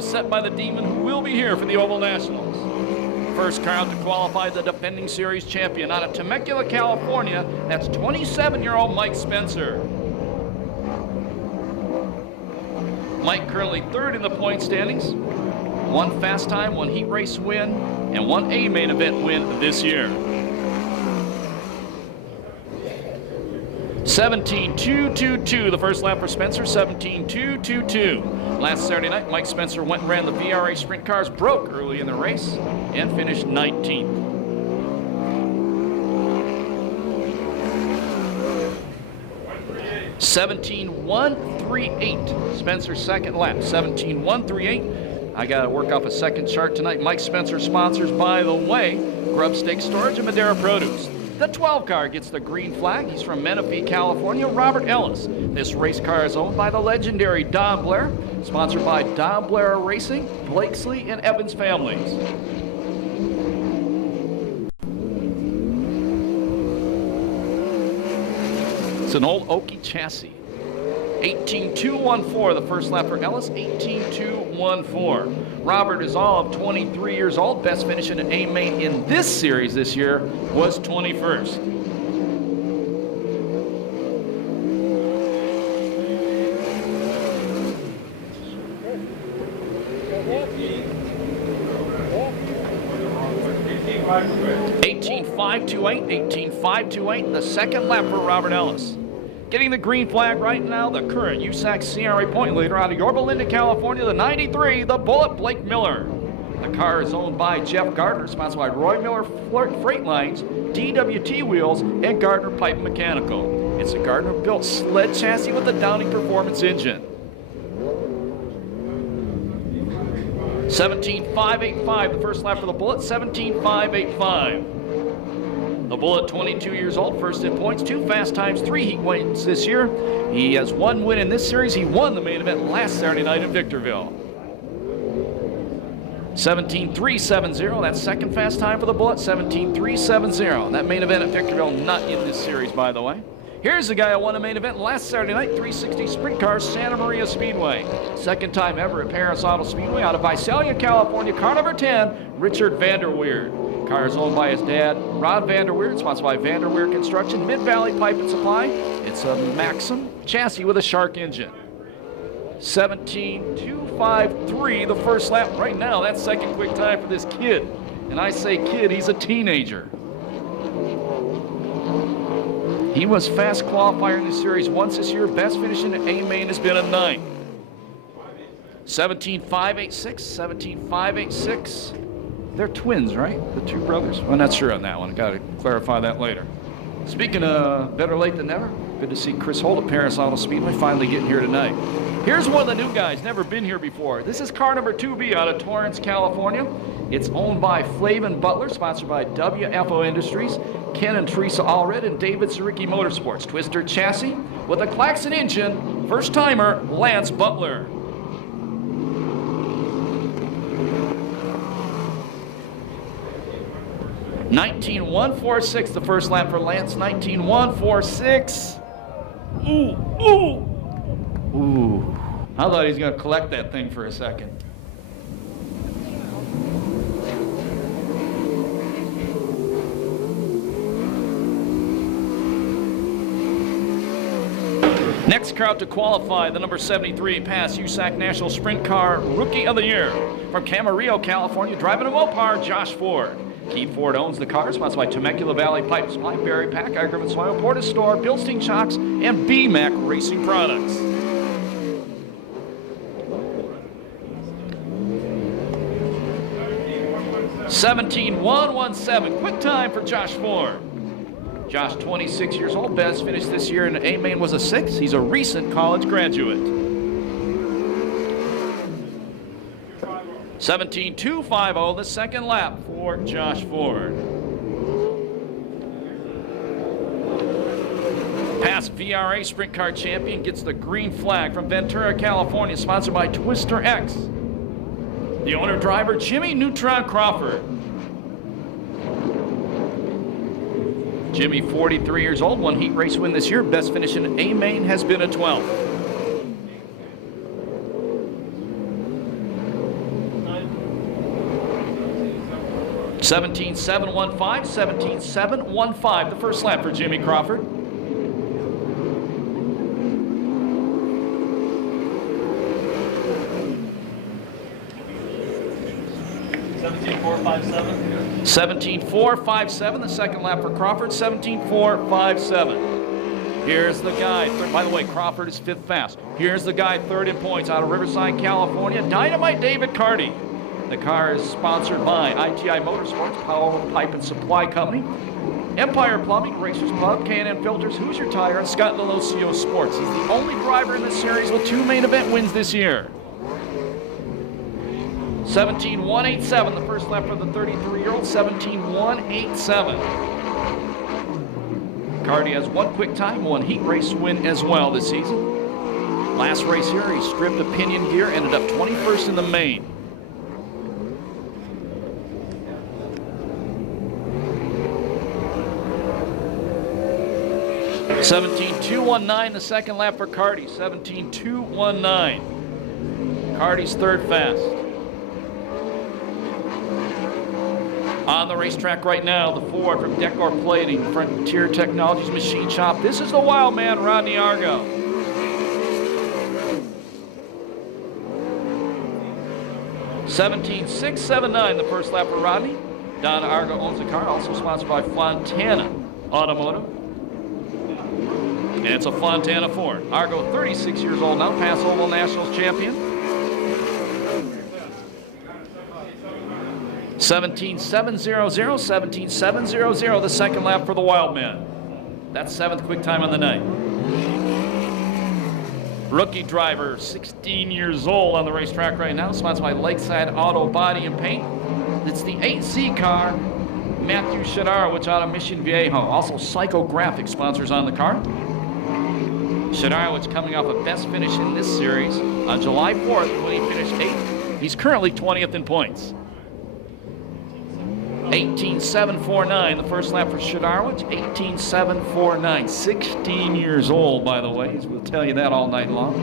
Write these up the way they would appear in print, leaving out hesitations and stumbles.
course set by the Demon, who will be here for the Oval Nationals. First car out to qualify, the defending series champion out of Temecula, California. That's 27-year-old Mike Spencer. Mike currently third in the point standings. One fast time, one heat race win, and one A main event win this year. 17.222 the first lap for Spencer, 17.222. Last Saturday night, Mike Spencer went and ran the VRA sprint cars, broke early in the race, and finished 19th. (17.138) Spencer's second lap, 17.138. I got to work off a second chart tonight. Mike Spencer sponsors, by the way, Grub Steak Storage and Madera Produce. The 12 car gets the green flag. He's from Menifee, California, Robert Ellis. This race car is owned by the legendary Don Blair, sponsored by Don Blair Racing, Blakesley, and Evans families. It's an old Okie chassis. 18.214 the first lap for Ellis, 18.214. Robert is all of 23 years old. Best finish in an A main in this series this year was 21st. (18.528) the second lap for Robert Ellis. Getting the green flag right now, the current USAC CRA point leader out of Yorba Linda, California, the 93, the Bullet, Blake Miller. The car is owned by Jeff Gardner, sponsored by Roy Miller Freight Lines, DWT Wheels, and Gardner Pipe Mechanical. It's a Gardner-built sled chassis with a Downing Performance engine. 17.585 the first lap for the Bullet, 17.585. The Bullet, 22 years old, first in points, 2 fast times, 3 heat wins this year. He has 1 win in this series. He won the main event last Saturday night in Victorville. 17.370, that's second fast time for the Bullet, 17.370. That main event at Victorville, not in this series, by the way. Here's the guy who won a main event last Saturday night, 360 Sprint Cars, Santa Maria Speedway. Second time ever at Perris Auto Speedway out of Visalia, California, car number 10, Richard Vanderweerd. Car is owned by his dad, Rod Vanderweerd, sponsored by Vanderweerd Construction, Mid-Valley Pipe and Supply. It's a Maxim chassis with a Shark engine. 17.253 the first lap. Right now, that's second quick time for this kid. And I say kid, he's a teenager. He was fast qualifier in this series once this year. Best finish in the A main has been a 9. 17.586, 17.586. They're twins, right? The two brothers? I'm not sure on that one. Got to clarify that later. Speaking of better late than never, good to see Chris Holt at Perris Auto Speedway finally getting here tonight. Here's one of the new guys, never been here before. This is car number 2B out of Torrance, California. It's owned by Flavin Butler, sponsored by WFO Industries, Ken and Teresa Allred, and David Zaricki Motorsports. Twister chassis with a Klaxon engine, first timer, Lance Butler. 19.146 the first lap for Lance, 19.146. Ooh, ooh, ooh. I thought he was going to collect that thing for a second. Next car out to qualify, the number 73 pass USAC National Sprint Car Rookie of the Year. From Camarillo, California, driving a Mopar, Josh Ford. Keith Ford owns the car, sponsored by Temecula Valley Pipe Supply, Berry Pack, Ackerman Soil, Portis Store, Bilstein Shocks, and BMAC Racing Products. (17.117) quick time for Josh Ford. Josh, 26 years old, best finish this year in the A-Main was a 6. He's a recent college graduate. 17.250, the second lap for Josh Ford. Past VRA Sprint Car champion gets the green flag from Ventura, California, sponsored by Twister X. The owner-driver, Jimmy Neutron Crawford. Jimmy, 43 years old, one heat race win this year. Best finish in A-Main has been a 12th. 17.715, 17.715, the first lap for Jimmy Crawford. 17.457, the second lap for Crawford, 17.457. Here's the guy, by the way, Crawford is fifth fast. Here's the guy third in points out of Riverside, California, Dynamite David Carty. The car is sponsored by ITI Motorsports, Power Pipe and Supply Company, Empire Plumbing, Racers Pub, K&N Filters, Hoosier Tire, and Scott Delosio Sports. He's the only driver in this series with 2 main event wins this year. 17.187, the first lap for the 33-year-old, 17.187. Carty has 1 quick time, 1 heat race win as well this season. Last race here, he stripped a pinion gear, ended up 21st in the main. 17.219, the second lap for Carty, 17.219. Carty's third fast. On the racetrack right now, the Ford from Decor Plating, Frontier Technologies Machine Shop. This is the wild man, Rodney Argo. $17.679, the first lap for Rodney. Don Argo owns the car, also sponsored by Fontana Automotive. And it's a Fontana Ford. Argo, 36 years old now, Pass Oval Nationals champion. 17.700, 17.700, the second lap for the Wildman. That's 7th quick time on the night. Rookie driver, 16 years old on the racetrack right now, sponsored by Lakeside Auto Body and Paint. It's the 8Z car, Matthew Shadarowicz out of Mission Viejo. Also Psychographic sponsors on the car. Shadarowicz coming off a best finish in this series on July 4th when he finished 8th. He's currently 20th in points. 18.749, the first lap for Shadarowicz, 18.749. 16 years old, by the way. We'll tell you that all night long.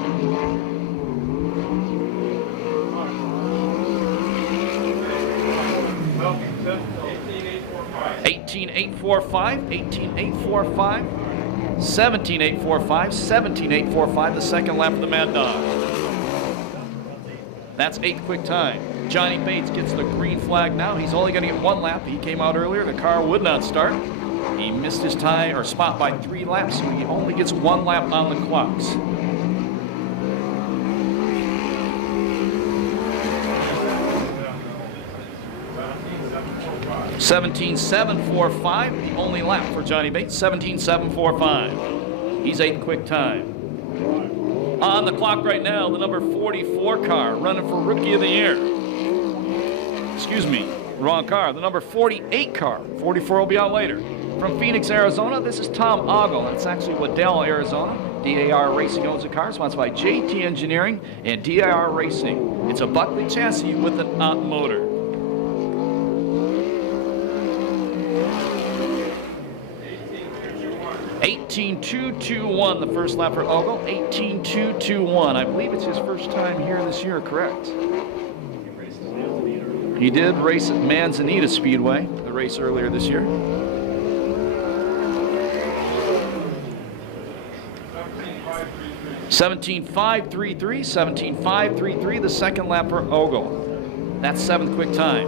18.845, 18.845, 17.845, 17.845, the second lap of the Mad Dog. That's 8th quick time. Johnny Bates gets the green flag now. He's only going to get 1 lap. He came out earlier. The car would not start. He missed his tie or spot by 3 laps, so he only gets 1 lap on the clocks. 17.745, the only lap for Johnny Bates, 17.745. He's 8th quick time. On the clock right now, the number 44 car running for Rookie of the Year. Excuse me, wrong car. The number 48 car. 44 will be out later. From Phoenix, Arizona, this is Tom Ogle. That's actually Waddell, Arizona. DAR Racing owns the car, sponsored by JT Engineering and DAR Racing. It's a Buckley chassis with an Ott motor. 18.221, the first lap for Ogle. 18.221. I believe it's his first time here this year, correct? He did race at Manzanita Speedway, the race earlier this year. $17.533, the second lap for Ogle. That's 7th quick time.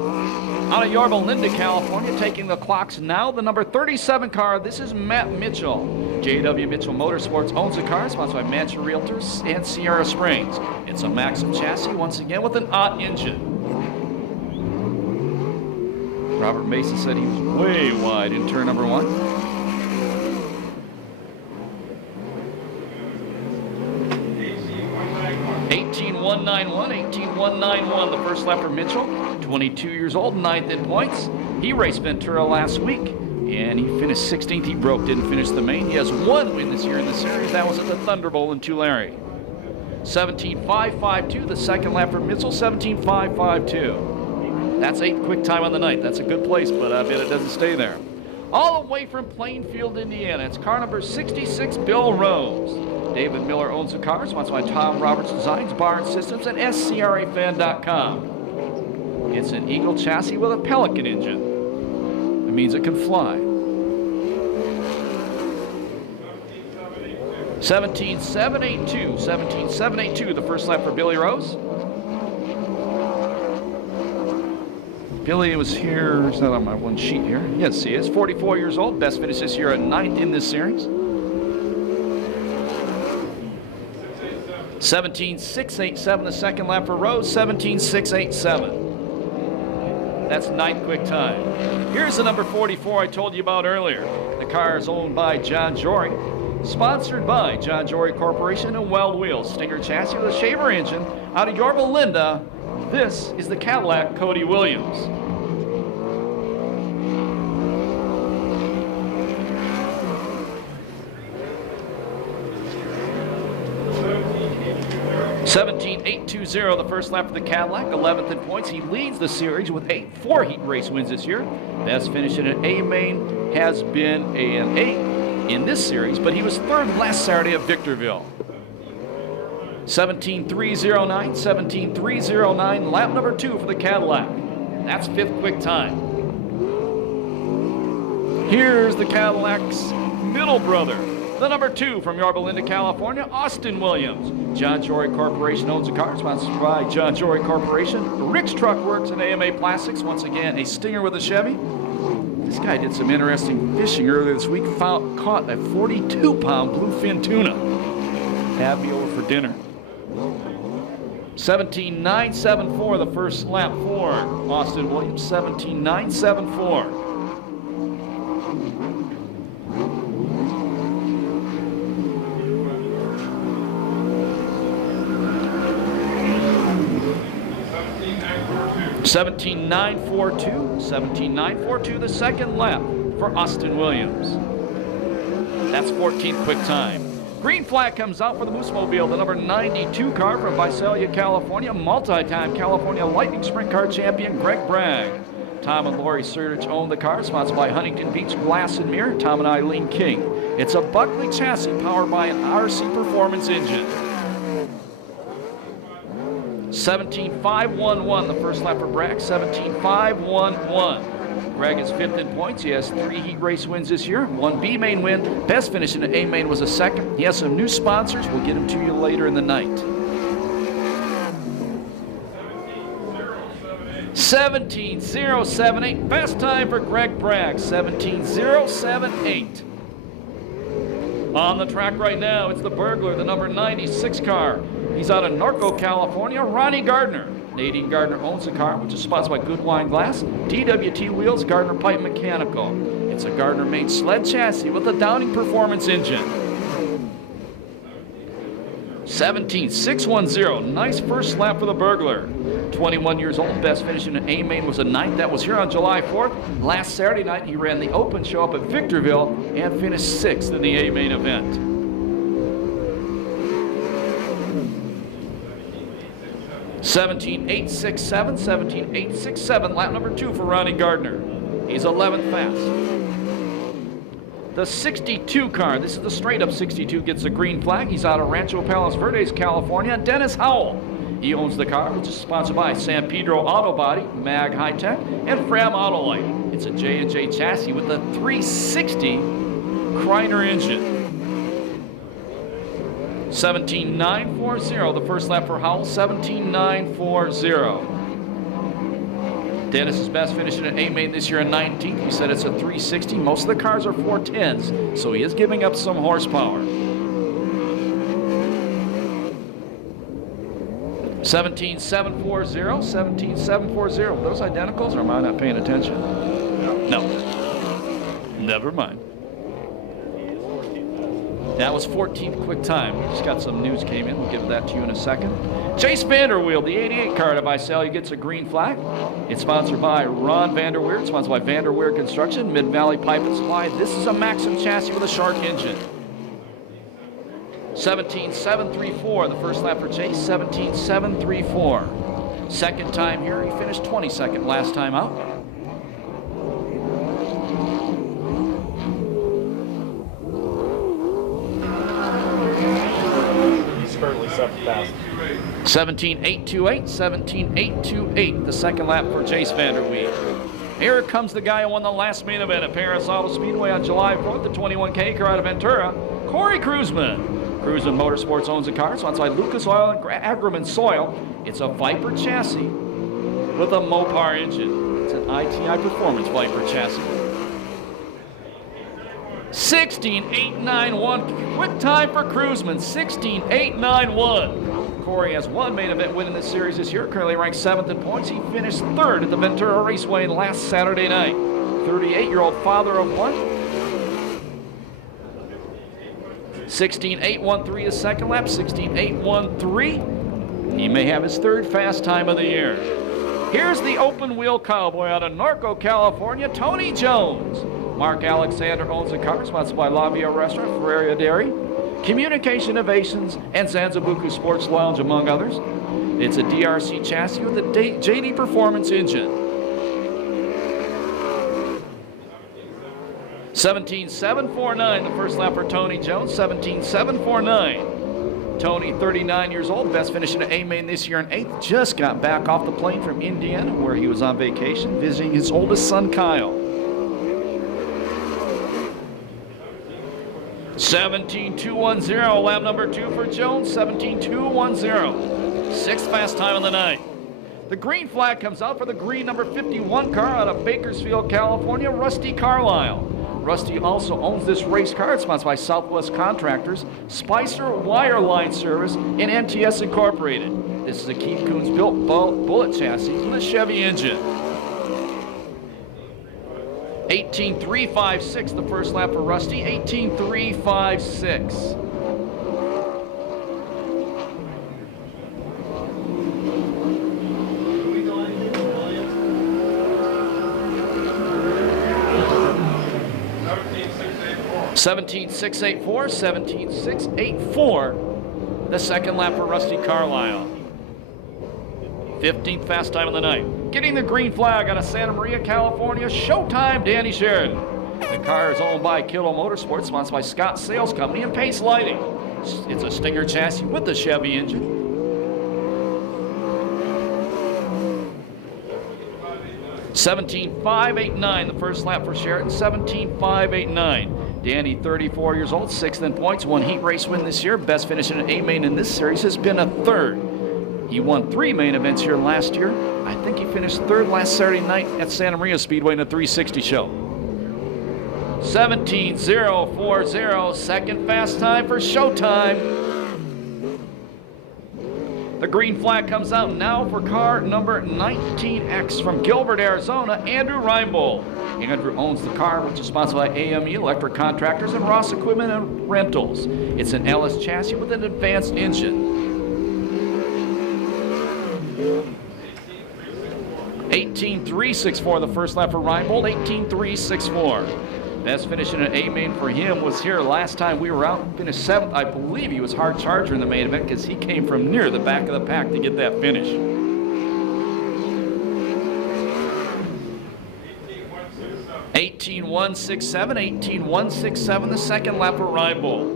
Out of Yorba Linda, California, taking the clocks now, the number 37 car. This is Matt Mitchell. J.W. Mitchell Motorsports owns the car, sponsored by Mansion Realtors and Sierra Springs. It's a Maxim chassis, once again, with an Ott engine. Robert Mason said he was way wide in turn number 1. $18.191, the first lap for Mitchell. 22 years old, 9th in points. He raced Ventura last week, and he finished 16th. He broke, didn't finish the main. He has 1 win this year in the series. That was at the Thunderbolt in Tulare. 17.552, the second lap for Mitchell, 17.552. That's 8th quick time on the night. That's a good place, but I bet it doesn't stay there. All the way from Plainfield, Indiana, it's car number 66, Bill Rose. David Miller owns the car, sponsored by Tom Roberts Designs, Barn Systems, and SCRAFan.com. It's an Eagle chassis with a Pelican engine. means it can fly. 17.782, 17.782, the first lap for Billy Rose. Billy was here, he's not on my one sheet here. Yes, he is, 44 years old, best finish this year at 9th in this series. 17.687, the second lap for Rose, 17.687. That's 9th quick time. Here's the number 44 I told you about earlier. The car is owned by John Jory, sponsored by John Jory Corporation and Weld Wheels. Stinger chassis with a shaver engine out of Yorba Linda. This is the Cadillac Cody Williams. 17.820, the first lap for the Cadillac, 11th in points. He leads the series with 4 heat race wins this year. Best finish in an A main has been an 8 in this series, but he was 3rd last Saturday at Victorville. 17.309, 17.309, lap number 2 for the Cadillac. That's 5th quick time. Here's the Cadillac's middle brother, the number 2 from Yorba Linda, California, Austin Williams. John Jory Corporation owns the car, sponsored by John Jory Corporation. Rick's Truck Works and AMA Plastics. Once again, a Stinger with a Chevy. This guy did some interesting fishing earlier this week. Caught a 42-pound bluefin tuna. Had me over for dinner. 17.974, the first lap for Austin Williams. 17.974. 17.942, 17.942, the second lap for Austin Williams. That's 14th quick time. Green flag comes out for the Moose Mobile, the number 92 car from Visalia, California, multi-time California Lightning Sprint Car champion Greg Bragg. Tom and Lori Sertich own the car, sponsored by Huntington Beach Glass and Mirror, Tom and Eileen King. It's a Buckley chassis powered by an RC Performance engine. 17.511, the first lap for Bragg, 17.511. Greg is 5th in points. He has 3 heat race wins this year, 1 B main win. Best finish in the A main was a 2nd. He has some new sponsors. We'll get them to you later in the night. 17.078, best time for Greg Bragg, 17.078. On the track right now, it's the Burglar, the number 96 car. He's out of Norco, California, Ronnie Gardner. Nadine Gardner owns the car, which is sponsored by Good Wine Glass, DWT Wheels, Gardner Pipe Mechanical. It's a Gardner-made sled chassis with a Downing Performance engine. 17.610, nice first lap for the Burglar. 21 years old, best finish in an A main was a 9th. That was here on July 4th. Last Saturday night, he ran the open show up at Victorville and finished 6th in the A main event. 17.867, 17.867, lap number 2 for Ronnie Gardner. He's 11th fast. The 62 car, this is the straight up 62, gets a green flag. He's out of Rancho Palos Verdes, California. Dennis Howell. He owns the car, which is sponsored by San Pedro Auto Body, Mag High Tech, and Fram Autolite. It's a J&J chassis with a 360 Kreiner engine. 17.940, the first lap for Howell, 17.940. Dennis's best finish in an A main this year in 19th. He said it's a 360. Most of the cars are 410s, so he is giving up some horsepower. 17.740, 17.740. Those identicals, or am I not paying attention? No. Never mind. That was 14th quick time. Just got some news came in. We'll give that to you in a second. Chase Vanderweel, the 88 car to Visalia, gets a green flag. It's sponsored by Ron Vanderweer. It's sponsored by Vanderweer Construction, Mid-Valley Pipe and Supply. This is a Maxim chassis with a Shark engine. 17.734, the first lap for Chase, 17.734. Second time here, he finished 22nd last time out. He's currently 7,000. 17.828, 17.828, the second lap for Chase Vanderweer. Here comes the guy who won the last main event at Perris Auto Speedway on July 4th, the 21K car out of Ventura, Corey Cruzman. Cruzman Motorsports owns the car. It's outside Lucas Oil and Agriman Soil. It's a Viper chassis with a Mopar engine. It's an ITI Performance Viper chassis. 16.891. Quick time for Cruzman. 16.891. Corey has one main event win in this series this year. Currently ranked 7th in points. He finished 3rd at the Ventura Raceway last Saturday night. 38-year-old father of one. 16.813 his second lap. 16.813. He may have his 3rd fast time of the year. Here's the open wheel cowboy out of Norco, California, Tony Jones. Mark Alexander owns the car, sponsored by La Via Restaurant, Ferreria Dairy, Communication Innovations, and Zanzibuku Sports Lounge, among others. It's a DRC chassis with a JD Performance engine. 17.749, the first lap for Tony Jones, 17.749. Tony, 39 years old, best finishing at A-Main this year in 8th, just got back off the plane from Indiana, where he was on vacation, visiting his oldest son, Kyle. 17.210, lap number 2 for Jones, 17.210. 6th fast time of the night. The green flag comes out for the green number 51 car out of Bakersfield, California, Rusty Carlisle. Rusty also owns this race car. It's sponsored by Southwest Contractors, Spicer Wireline Service, and NTS Incorporated. This is a Keith Coons built bullet chassis with a Chevy engine. 18.356, the first lap for Rusty, 18.356. $17.684, the second lap for Rusty Carlisle. 15th fast time of the night. Getting the green flag out of Santa Maria, California, Showtime Danny Sheridan. The car is owned by Kilo Motorsports, sponsored by Scott Sales Company and Pace Lighting. It's a Stinger chassis with the Chevy engine. $17.589, the first lap for Sheridan, $17.589. Danny, 34 years old, 6th in points, one heat race win this year. Best finish in an A-Main in this series has been a 3rd. He won 3 main events here last year. I think he finished 3rd last Saturday night at Santa Maria Speedway in a 360 show. 17.040, second fast time for Showtime. The green flag comes out now for car number 19X from Gilbert, Arizona, Andrew Reinbold. Andrew owns the car, which is sponsored by AME Electric Contractors and Ross Equipment and Rentals. It's an LS chassis with an advanced engine. 18.364, the first lap for Reinbold, 18.364. Best finish in an A-Main for him was here last time we were out. Finished 7th. I believe he was hard charger in the main event because he came from near the back of the pack to get that finish. 18.167, 18.167, the second lap for Reinbold.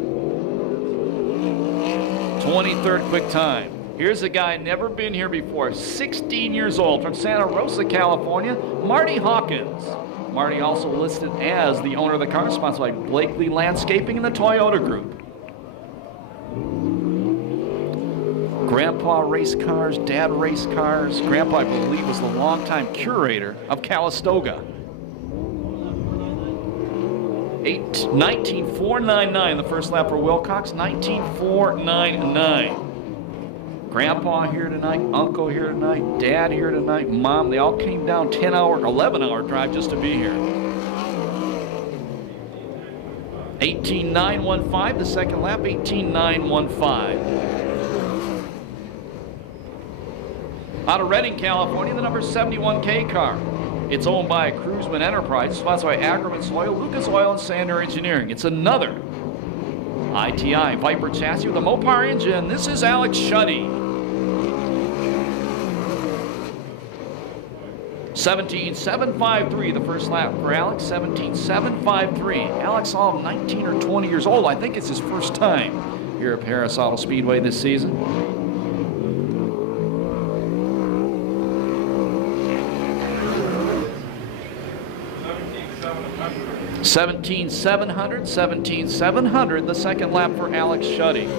23rd quick time. Here's a guy never been here before, 16 years old, from Santa Rosa, California, Marty Hawkins. Marty also listed as the owner of the car, sponsored by Blakely Landscaping and the Toyota Group. Grandpa raced cars, Dad raced cars. Grandpa, I believe, was the longtime curator of Calistoga. 19.499, the first lap for Wilcox, 19.499. Grandpa here tonight, Uncle here tonight, Dad here tonight, Mom, they all came down 11-hour drive just to be here. 18.915, the second lap, 18.915. Out of Redding, California, the number 71K car. It's owned by Cruzman Enterprise, sponsored by Agriman Soil, Lucas Oil, and Sander Engineering. It's another ITI Viper chassis with a Mopar engine. This is Alex Shuddy. 17.753, the first lap for Alex, 17.753. Alex, all 19 or 20 years old. I think it's his first time here at Perris Auto Speedway this season. 17,700, 17,700, the second lap for Alex Shuddy.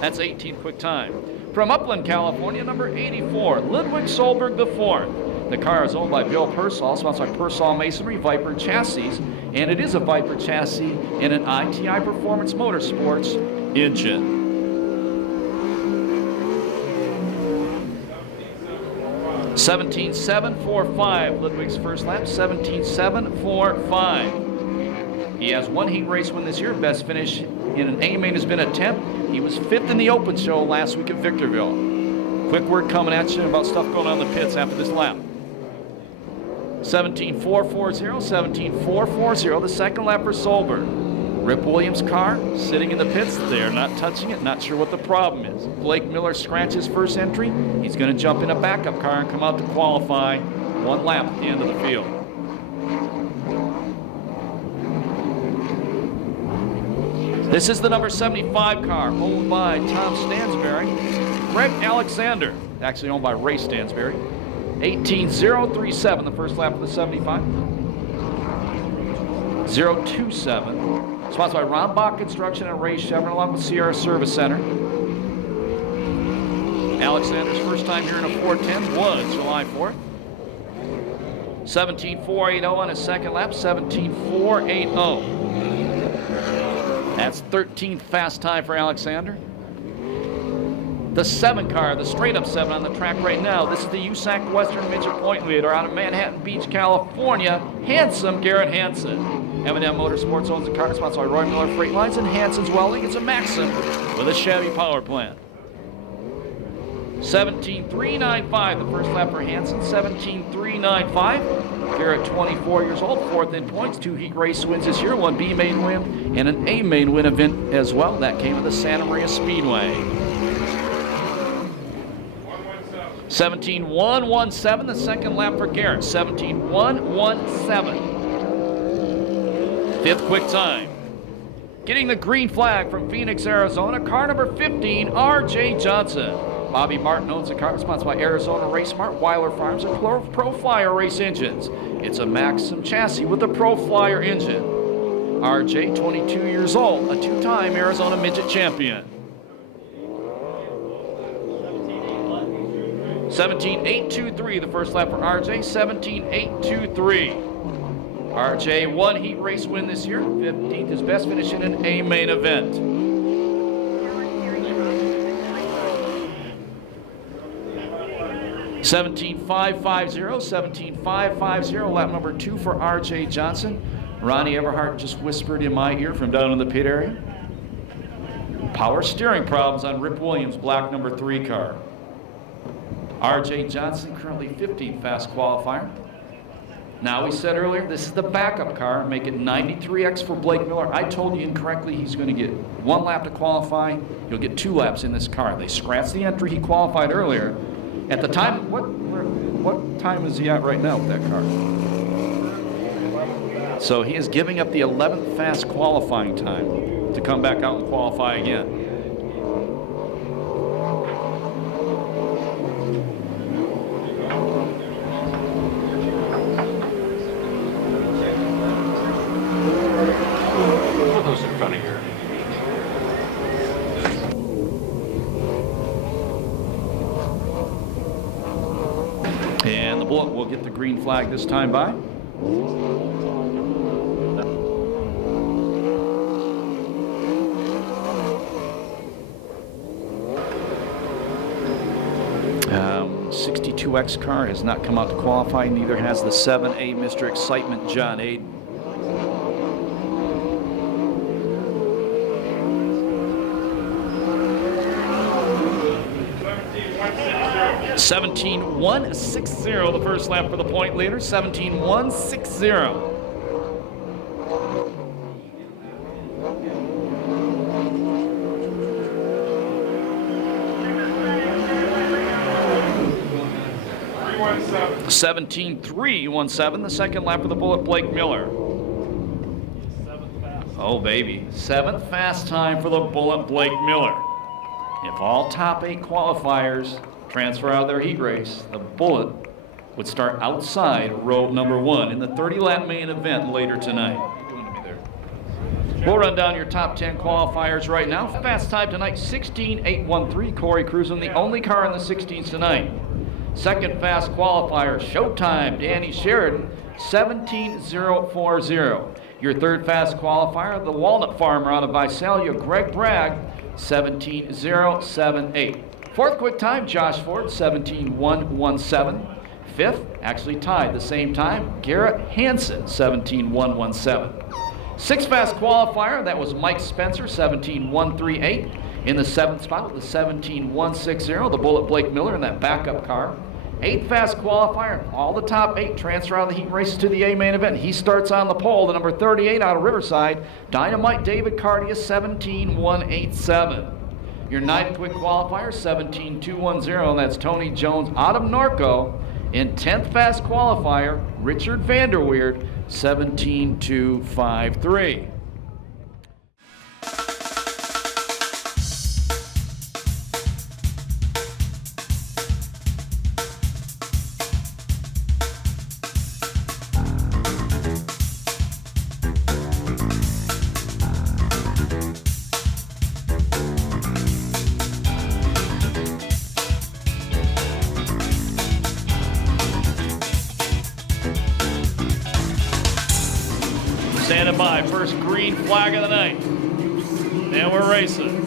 That's 18 quick time. From Upland, California, number 84, Ludwig Solberg IV. The car is owned by Bill Persall, sponsored by Persall Masonry, Viper Chassis, and it is a Viper chassis in an ITI Performance Motorsports engine. (17.745) Ludwig's first lap, 17.745. He has one heat race win this year. Best finish in an A main has been a 10th. He was 5th in the Open Show last week at Victorville. Quick word coming at you about stuff going on in the pits after this lap. 17.440, 17.440, the second lap for Solberg. Rip Williams' car sitting in the pits. They are not touching it, not sure what the problem is. Blake Miller scratches first entry. He's going to jump in a backup car and come out to qualify one lap at the end of the field. This is the number 75 car, owned by Tom Stansberry. Greg Alexander, actually owned by Ray Stansberry. 18.037, the first lap of the 75. 0.27. Sponsored by Ron Bach Construction and Ray Chevron, along with Sierra Service Center. Alexander's first time here in a 410 was July 4th. 17.480 on his second lap, 17.480. That's 13th fast time for Alexander. The 7 car, the straight up 7 on the track right now. This is the USAC Western Midget Point Leader out of Manhattan Beach, California. Handsome Garrett Hansen. M&M Motorsports owns the car, sponsored by Roy Miller Freight Lines and Hansen's Welding. It's a Maxim with a Chevy power plant. 17.395, the first lap for Hansen, 17.395. Garrett, 24 years old, 4th in points, 2 heat race wins this year, 1 B main win, and an A main win event as well. That came at the Santa Maria Speedway. 17.117, the second lap for Garrett, 17.117. 5th quick time. Getting the green flag from Phoenix, Arizona, car number 15, R.J. Johnson. Bobby Martin owns the car, sponsored by Arizona Race Smart, Weiler Farms, and Pro Flyer Race Engines. It's a Maxim chassis with a Pro Flyer engine. RJ, 22 years old, a 2-time Arizona Midget champion. 17.823, the first lap for RJ, 17.823. RJ, 1 heat race win this year, 15th, his best finish in an A main event. 17.550, 17.550, lap number 2 for R.J. Johnson. Ronnie Everhart just whispered in my ear from down in the pit area. Power steering problems on Rip Williams' black number 3 car. R.J. Johnson, currently 15th fast qualifier. Now, we said earlier, this is the backup car, make it 93X for Blake Miller. I told you incorrectly, he's going to get 1 lap to qualify. He'll get 2 laps in this car. They scratched the entry, he qualified earlier. At the time, what time is he at right now with that car? So he is giving up the 11th fast qualifying time to come back out and qualify again. Those in front of here. And the Bullet will get the green flag this time by. Um, 62X car has not come out to qualify, neither has the 7A Mr. Excitement John Aiden. (17.160) the first lap for the point leader. 17.160. (17.317), the second lap for the Bullet, Blake Miller. Oh baby, 7th fast time for the Bullet, Blake Miller. If all top 8 qualifiers transfer out of their heat race, the Bullet would start outside row number 1 in the 30-lap main event later tonight. We'll run down your top 10 qualifiers right now. Fast time tonight, 16.813. Corey cruising, the only car in the 16s tonight. Second fast qualifier, Showtime, Danny Sheridan, 17.040. Your third fast qualifier, the Walnut Farmer out of Visalia, Greg Bragg, 17.078. Fourth quick time, Josh Ford, 17.117. Fifth, actually tied the same time, Garrett Hansen, 17.117. Sixth fast qualifier, that was Mike Spencer, 17.138. In the seventh spot with the 17.160, the Bullet Blake Miller in that backup car. Eighth fast qualifier, all the top 8 transfer out of the heat races to the A main event. He starts on the pole, the number 38 out of Riverside, Dynamite David Cardia, 17.187. Your ninth quick qualifier, 17.210, that's Tony Jones out of Norco. In 10th fast qualifier, Richard Vanderweerd, 17.253. Standing by, first green flag of the night. And we're racing.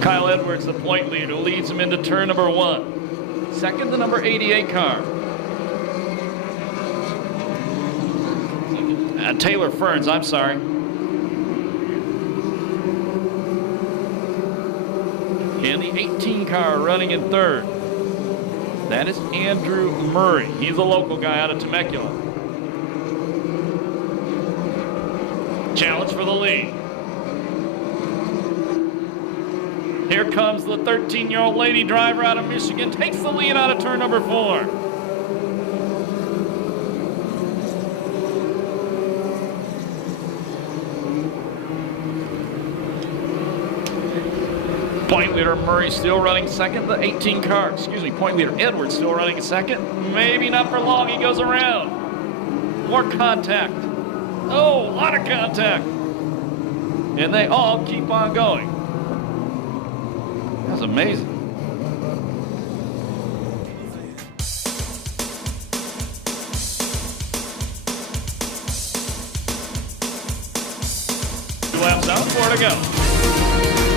Kyle Edwards, the point leader, leads him into turn number 1. Second, the number 88 car. Taylor Ferns, I'm sorry. And the 18 car running in third. That is Andrew Murray. He's a local guy out of Temecula. Challenge for the lead. Here comes the 13-year-old lady driver out of Michigan. Takes the lead out of turn number 4. Point leader Murray still running second. The 18 car, point leader Edwards still running second. Maybe not for long, he goes around. More contact. Oh, a lot of contact. And they all keep on going. That's amazing. Two laps out, 4 to go.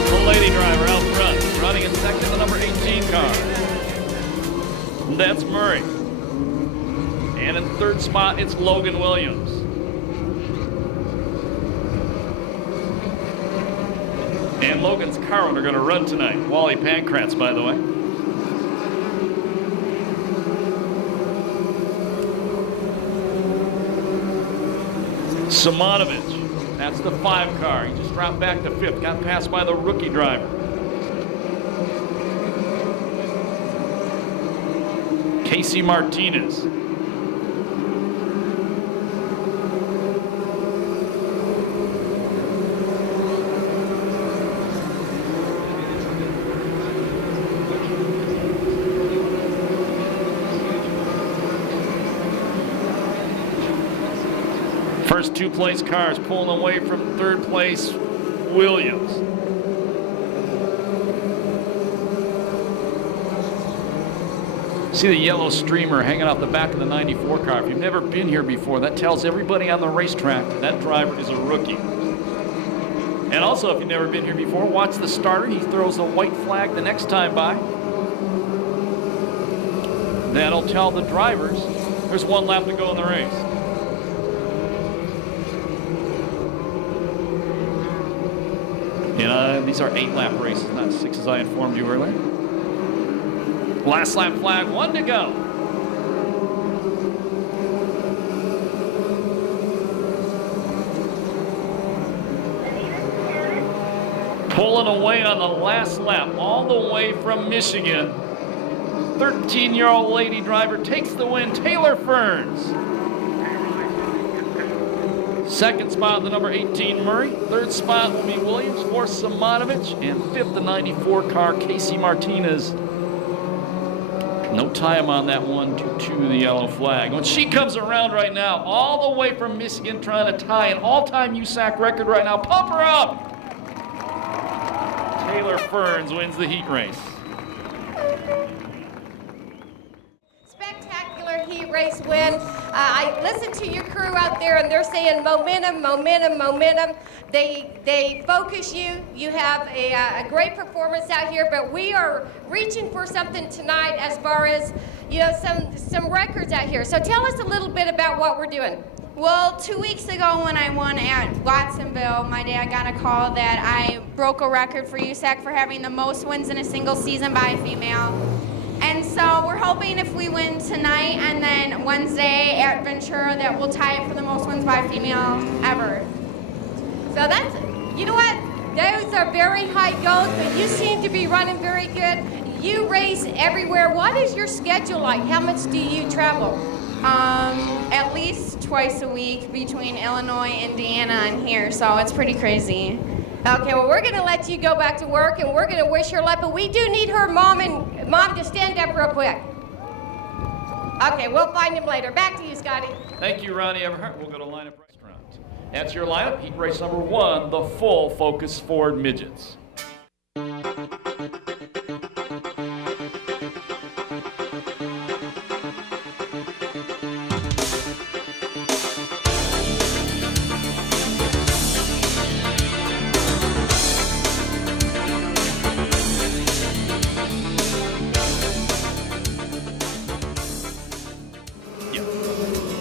The lady driver out front, running in second, the number 18 car. That's Murray. And in third spot, it's Logan Williams. And Logan's car are going to run tonight. Wally Pankratz, by the way. Simonovich. That's the 5 car. He just dropped back to 5th. Got passed by the rookie driver. Casey Martinez. First 2 place cars pulling away from 3rd place Williams. See the yellow streamer hanging off the back of the 94 car. If you've never been here before, that tells everybody on the racetrack that driver is a rookie. And also, if you've never been here before, watch the starter. He throws a white flag the next time by. That'll tell the drivers there's 1 lap to go in the race. These are 8-lap races, not 6 as I informed you earlier. Last lap flag, 1 to go. Pulling away on the last lap, all the way from Michigan. 13-year-old lady driver takes the win, Taylor Ferns. Second spot, the number 18, Murray. Third spot will be Williams, fourth, Simonovich, and fifth, the 94 car, Casey Martinez. No time on that one due to the yellow flag. When she comes around right now, all the way from Michigan, trying to tie an all-time USAC record right now. Pump her up! Taylor Ferns wins the heat race. Spectacular heat race win. I listened to your crew out there, and they're saying momentum, momentum, momentum. They focus you. You have a great performance out here, but we are reaching for something tonight as far as, you know, some records out here. So tell us a little bit about what we're doing. Well, 2 weeks ago when I won at Watsonville, my dad got a call that I broke a record for USAC for having the most wins in a single season by a female. And so we're hoping if we win tonight and then Wednesday at Ventura that we'll tie it for the most wins by a female ever. So that's, you know what? Those are very high goals, but you seem to be running very good. You race everywhere. What is your schedule like? How much do you travel? At least twice a week between Illinois, Indiana, and here, so it's pretty crazy. Okay, well, we're going to let you go back to work, and we're going to wish her luck, but we do need her mom to stand up real quick. Okay, we'll find him later. Back to you, Scotty. Thank you, Ronnie Everhart. We'll go to lineup restaurant. That's your lineup. Heat race number 1, the full Focus Ford Midgets.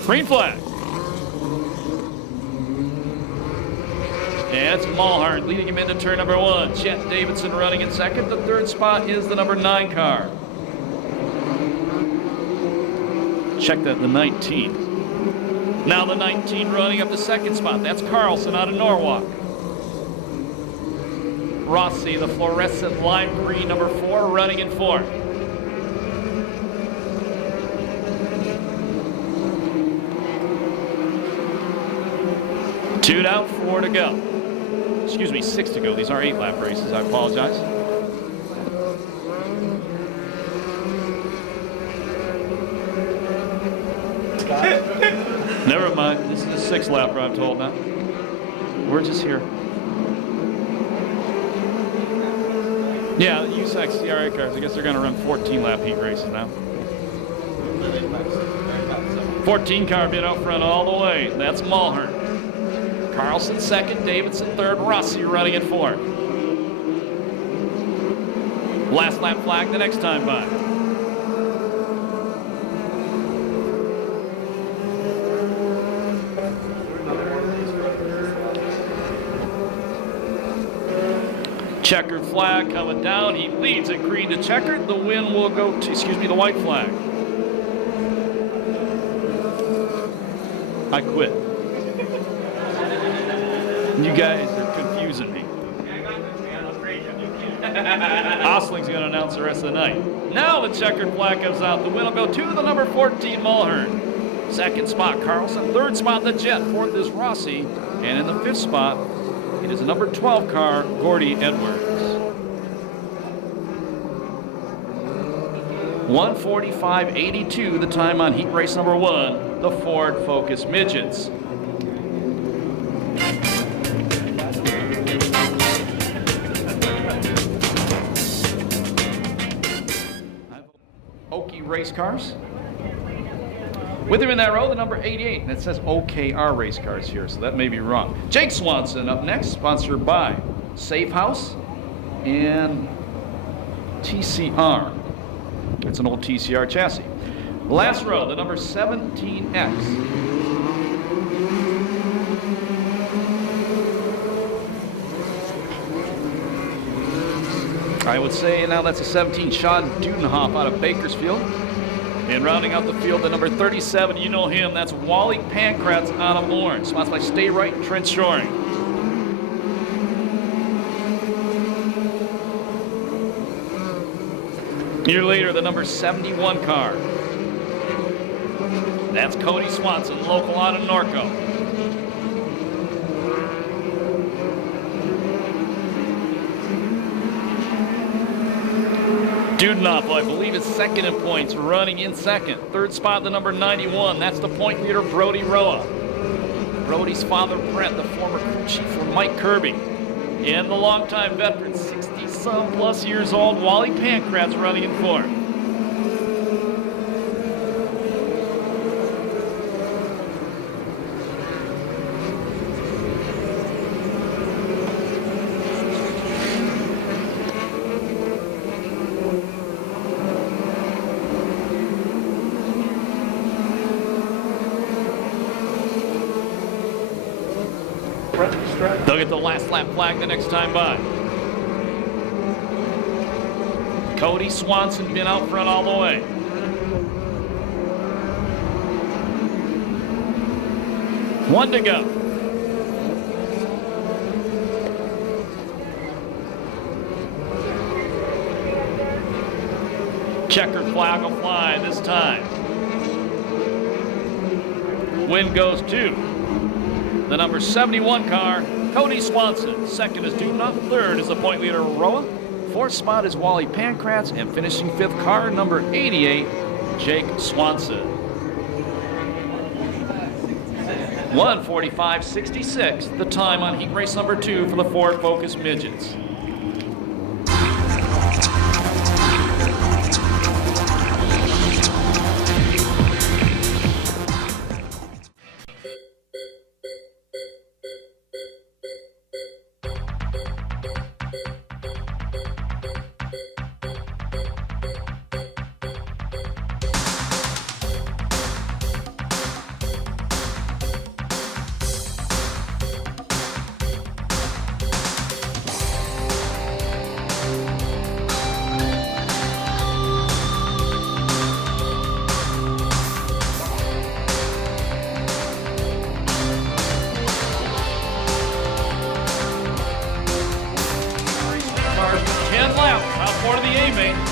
Green flag. And it's Mulhern leading him into turn number 1. Chet Davidson running in second. The third spot is the number 9 car. Check that, the 19. Now the 19 running up the second spot. That's Carlson out of Norwalk. Rossi, the fluorescent lime green number 4, running in fourth. Two down, 4 to go. Excuse me, 6 to go. These are 8-lap races. I apologize. Never mind. This is a 6-lapper, I'm told now. We're just here. Yeah, the USAC CRA cars. I guess they're going to run 14-lap heat races now. 14 car been out front all the way. That's Mulhern. Carlson second, Davidson third, Rossi running in fourth. Last lap flag the next time by. Checkered flag coming down. He leads it green to checkered. The win will go to, the white flag. I quit. You guys are confusing me. Osling's going to announce the rest of the night. Now the checkered flag comes out. The win will go to the number 14, Mulhern. Second spot, Carlson. Third spot, the Jet. Fourth is Rossi. And in the fifth spot, it is the number 12 car, Gordy Edwards. 1:45.82, the time on heat race number 1, the Ford Focus Midgets. Okie race cars. With him in that row, the number 88, and it says OKR race cars here, so that may be wrong. Jake Swanson up next, sponsored by Safe House and TCR. It's an old TCR chassis. Last row, the number 17X. I would say now that's a 17 Sean Dudenhoff out of Bakersfield. And rounding out the field, the number 37, you know him, that's Wally Pankratz out of Lawrence. Sponsored by Stay Right and Trent Shoring. A year later, the number 71 car. That's Cody Swanson, local out of Norco. Dudenhoff, I believe, is second in points, running in second. Third spot, the number 91. That's the point leader, Brody Roa. Brody's father, Brent, the former crew chief for Mike Kirby. And the longtime veteran, 60-some plus years old, Wally Pankratz, running in fourth. They'll get the last lap flag the next time by. Cody Swanson been out front all the way. One to go. Checkered flag will fly this time. Win goes to the number 71 car, Cody Swanson. Second is Dudenhoff. Third is the point leader, Roa. Fourth spot is Wally Pankratz. And finishing fifth, car number 88, Jake Swanson. 1:45.66, the time on heat race number 2 for the Ford Focus Midgets.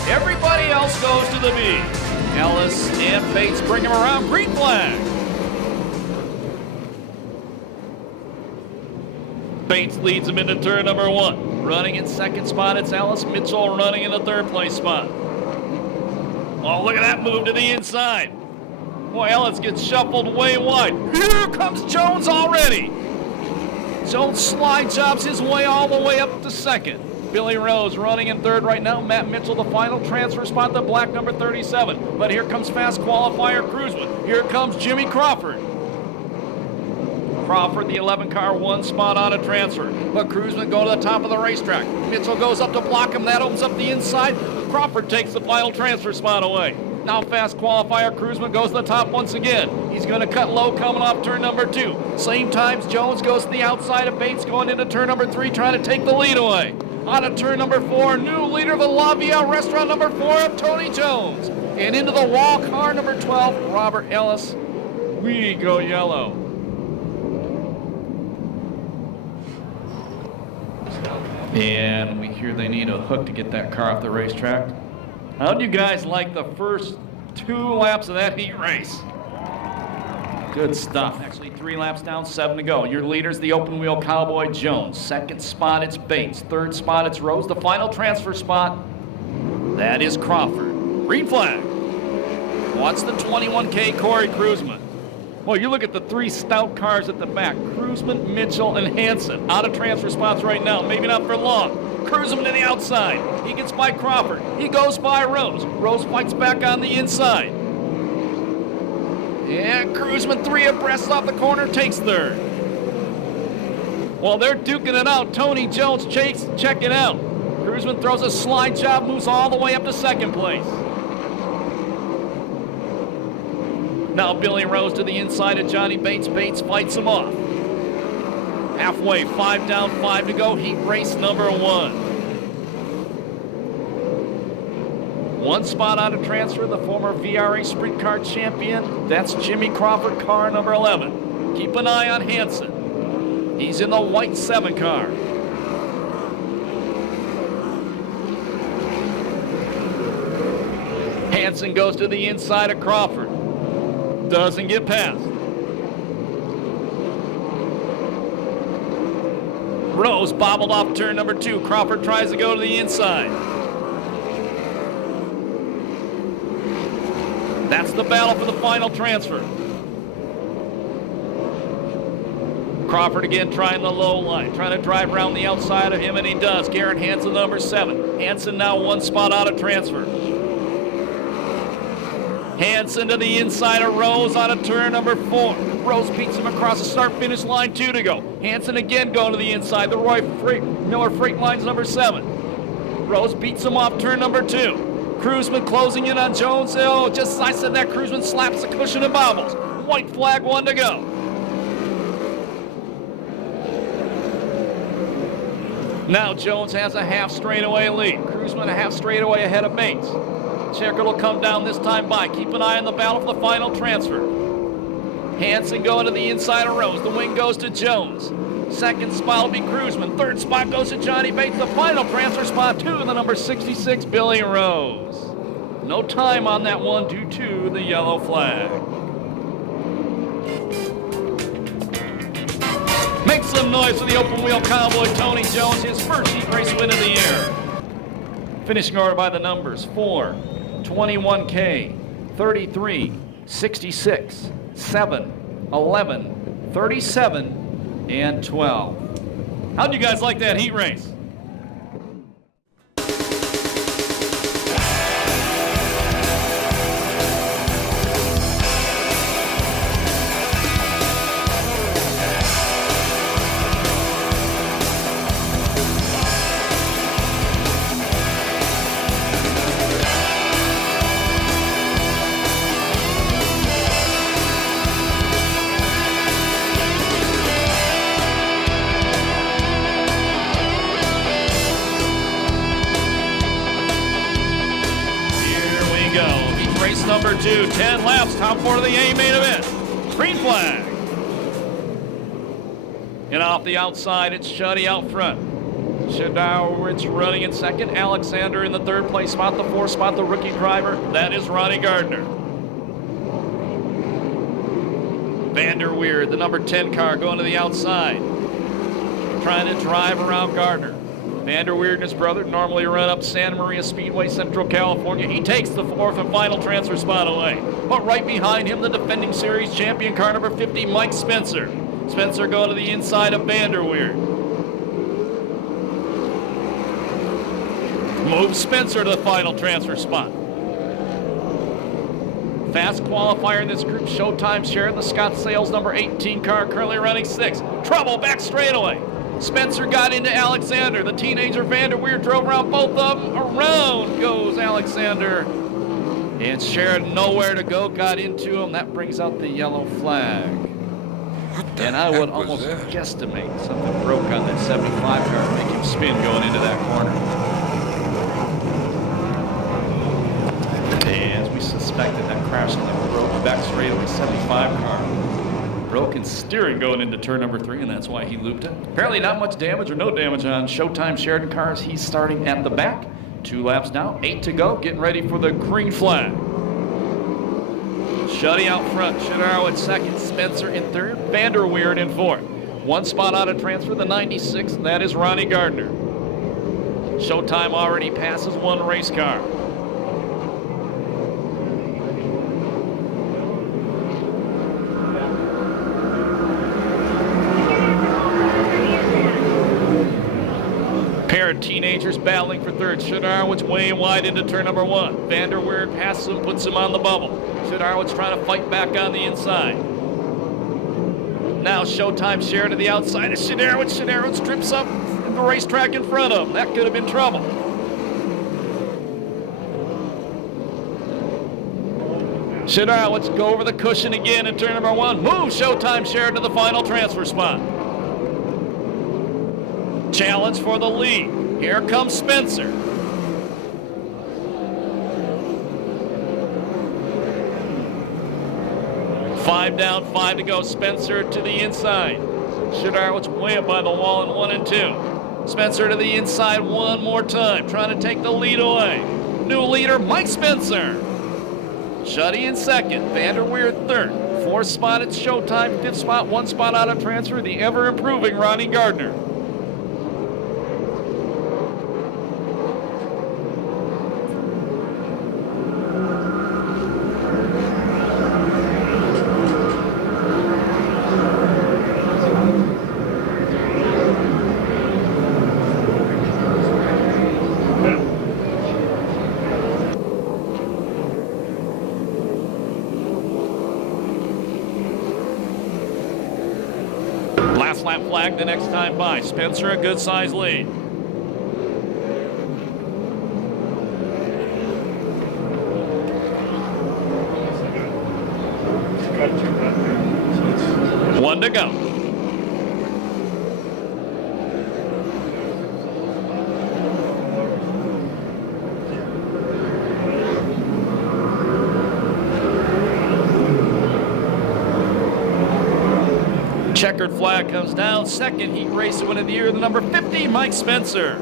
Everybody else goes to the B. Ellis and Bates bring him around. Green flag. Bates leads him into turn number 1. Running in second spot, it's Ellis. Mitchell running in the third place spot. Oh, look at that move to the inside. Boy, Ellis gets shuffled way wide. Here comes Jones already. Jones slide jobs his way all the way up to second. Billy Rose running in third right now. Matt Mitchell, the final transfer spot, the black number 37. But here comes fast qualifier Cruzman. Here comes Jimmy Crawford. Crawford, the 11 car, one spot out of transfer. But Cruzman go to the top of the racetrack. Mitchell goes up to block him. That opens up the inside. Crawford takes the final transfer spot away. Now fast qualifier Cruzman goes to the top once again. He's going to cut low coming off turn number 2. Same times Jones goes to the outside of Bates going into turn number 3 trying to take the lead away. Out of turn number 4, new leader of the La Via restaurant number 4, Tony Jones. And into the wall, car number 12, Robert Ellis. We go yellow. And we hear they need a hook to get that car off the racetrack. How'd you guys like the first 2 laps of that heat race? Good stuff. Actually, 3 laps down, 7 to go. Your leader's the open wheel Cowboy Jones. Second spot, it's Bates. Third spot, it's Rose. The final transfer spot, that is Crawford. Green flag. What's the 21K Corey Cruzman? Well, you look at the 3 stout cars at the back. Cruzman, Mitchell, and Hansen. Out of transfer spots right now. Maybe not for long. Cruzman to the outside. He gets by Crawford. He goes by Rose. Rose fights back on the inside. And Cruzman 3 abreast off the corner, takes third. Well, they're duking it out. Tony Jones check it out. Cruzman throws a slide job, moves all the way up to second place. Now Billy Rose to the inside of Johnny Bates. Bates fights him off. Halfway, 5 down, 5 to go. Heat race number 1. 1 spot out of transfer, the former VRA Sprint Car champion. That's Jimmy Crawford, car number 11. Keep an eye on Hansen. He's in the white 7 car. Hansen goes to the inside of Crawford. Doesn't get past. Rose bobbled off turn number 2. Crawford tries to go to the inside. That's the battle for the final transfer. Crawford again trying the low line, trying to drive around the outside of him, and he does. Garrett Hansen, number 7. Hansen now 1 spot out of transfer. Hansen to the inside of Rose out of turn number 4. Rose beats him across the start-finish line, 2 to go. Hansen again going to the inside. The Miller Freight Line's number 7. Rose beats him off turn number 2. Cruzman closing in on Jones. Oh, just as I said that, Cruzman slaps the cushion and bobbles. White flag, 1 to go. Now Jones has a half straightaway lead. Cruzman a half straightaway ahead of Bates. Checker will come down this time by. Keep an eye on the battle for the final transfer. Hansen going to the inside of Rose. The wing goes to Jones. Second spot will be Cruzman. Third spot goes to Johnny Bates. The final transfer spot to the number 66, Billy Rose. No time on that one due to the yellow flag. Make some noise for the open wheel cowboy Tony Jones, his first heat race win of the year. Finishing order by the numbers: 4, 21K, 33, 66, 7, 11, 37, and 12. How'd you guys like that heat race? Number 2, 10 laps, top 4 of the A main event. Green flag. And off the outside, it's Shuddy out front. Shadowitz running in second. Alexander in the 3rd place spot. The 4th spot, the rookie driver. That is Ronnie Gardner. Vanderweerd, the number 10 car, going to the outside. Trying to drive around Gardner. Vanderweerd and his brother normally run up Santa Maria Speedway, Central California. He takes the 4th and final transfer spot away. But right behind him, the defending series champion, car number 50, Mike Spencer. Spencer going to the inside of Vanderweerd. Moves Spencer to the final transfer spot. Fast qualifier in this group, Showtime Sheridan, the Scott Sales number 18 car, currently running 6th. Trouble back straightaway. Spencer got into Alexander. The teenager Vanderweerd drove around both of them. Around goes Alexander. And Sheridan nowhere to go, got into him. That brings out the yellow flag. And I would almost guesstimate something broke on that 75 car, make him spin going into that corner. And as we suspected, that crash broke back straightaway 75 car. Broken steering going into turn number 3, and that's why he looped it. Apparently not much damage or no damage on Showtime Sheridan cars. He's starting at the back. 2 laps now, 8 to go, getting ready for the green flag. Shuddy out front, Shadaro in second, Spencer in 3rd, Vanderweerd in 4th. 1 spot out of transfer, the 96, and that is Ronnie Gardner. Showtime already passes 1 race car. Pair of teenagers battling for 3rd. Shadowitz way wide into turn number 1. Vanderweerd passes him, puts him on the bubble. Shadowitz trying to fight back on the inside. Now Showtime Sheridan to the outside of Shadowitz. Shadowitz trips up the racetrack in front of him. That could have been trouble. Shadowitz go over the cushion again in turn number 1. Move Showtime Sheridan to the final transfer spot. Challenge for the lead. Here comes Spencer. Five down, 5 to go. Spencer to the inside. Shadowitz way up by the wall in 1 and 2. Spencer to the inside 1 more time, trying to take the lead away. New leader, Mike Spencer. Shuddy in 2nd, Vanderweerd 3rd. 4th spot at Showtime, 5th spot, 1 spot out of transfer, the ever-improving Ronnie Gardner. lap flag the next time by. Spencer, a good size lead. One to go. Checkered flag comes down. Second heat race win of the year, the number 50, Mike Spencer.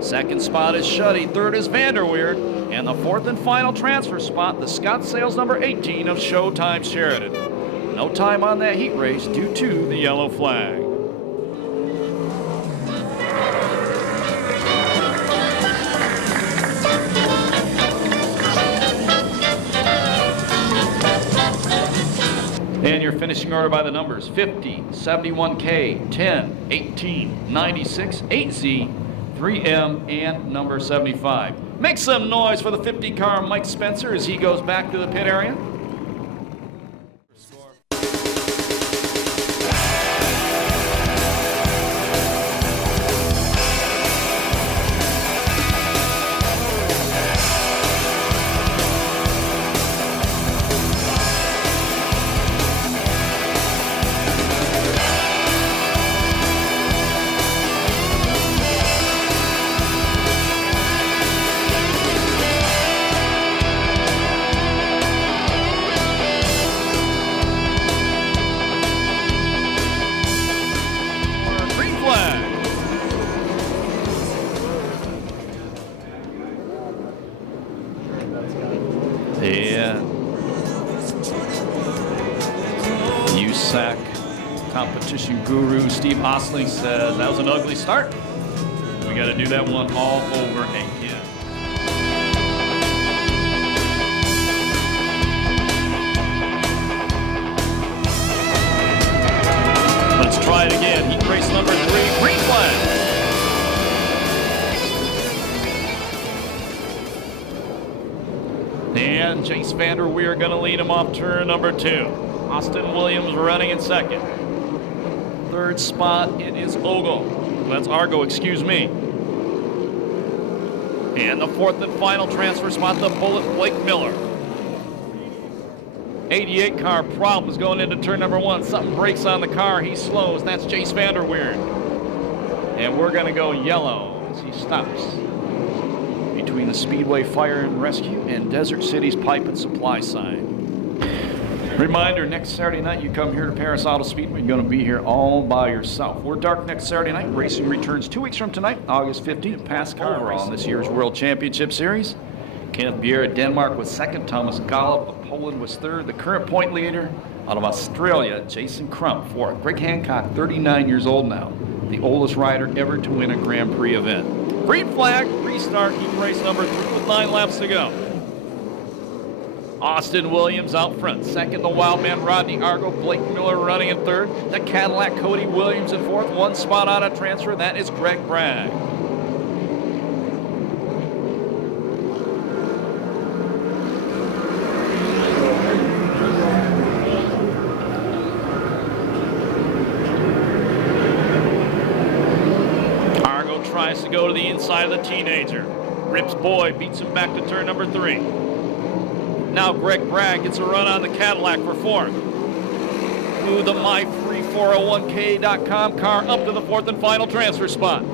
Second spot is Shuddy. Third is Vanderweerd. And the fourth and final transfer spot, the Scott Sales number 18 of Showtime Sheridan. No time on that heat race due to the yellow flag. And your finishing order by the numbers: 50, 71K, 10, 18, 96, 8Z, 3M, and number 75. Make some noise for the 50 car Mike Spencer as he goes back to the pit area. Yeah. USAC competition guru Steve Osling says that was an ugly start. We got to do that one all over again. Let's try it again. Heat race number 3, green flag. And Chase Vanderweerd going to lead him off turn number 2. Austin Williams running in second. Third spot, it is Ogle. That's Argo, excuse me. And the fourth and final transfer spot, the Bullet, Blake Miller. 88 car problems going into turn number 1. Something breaks on the car. He slows. That's Chase Vanderweerd. And we're going to go yellow as he stops between the Speedway Fire and Rescue and Desert City's Pipe and Supply sign. Reminder, next Saturday night you come here to Perris Auto Speedway, you're going to be here all by yourself. We're dark next Saturday night. Racing returns 2 weeks from tonight, August 15th. Past car on this year's World Championship Series. Kenneth Bier of Denmark was second. Thomas Gollop of Poland was third. The current point leader out of Australia, Jason Crump, fourth. Greg Hancock, 39 years old now, the oldest rider ever to win a Grand Prix event. Green flag, restart, heat race number 3 with 9 laps to go. Austin Williams out front. Second, the Wildman Rodney Argo. Blake Miller running in third. The Cadillac Cody Williams in fourth. One spot out of transfer. That is Greg Bragg. Argo tries to go to the inside of the teenager. Rips Boyd beats him back to turn number 3. Now Greg Bragg gets a run on the Cadillac for fourth. Ooh, the My3401k.com car up to the fourth and final transfer spot.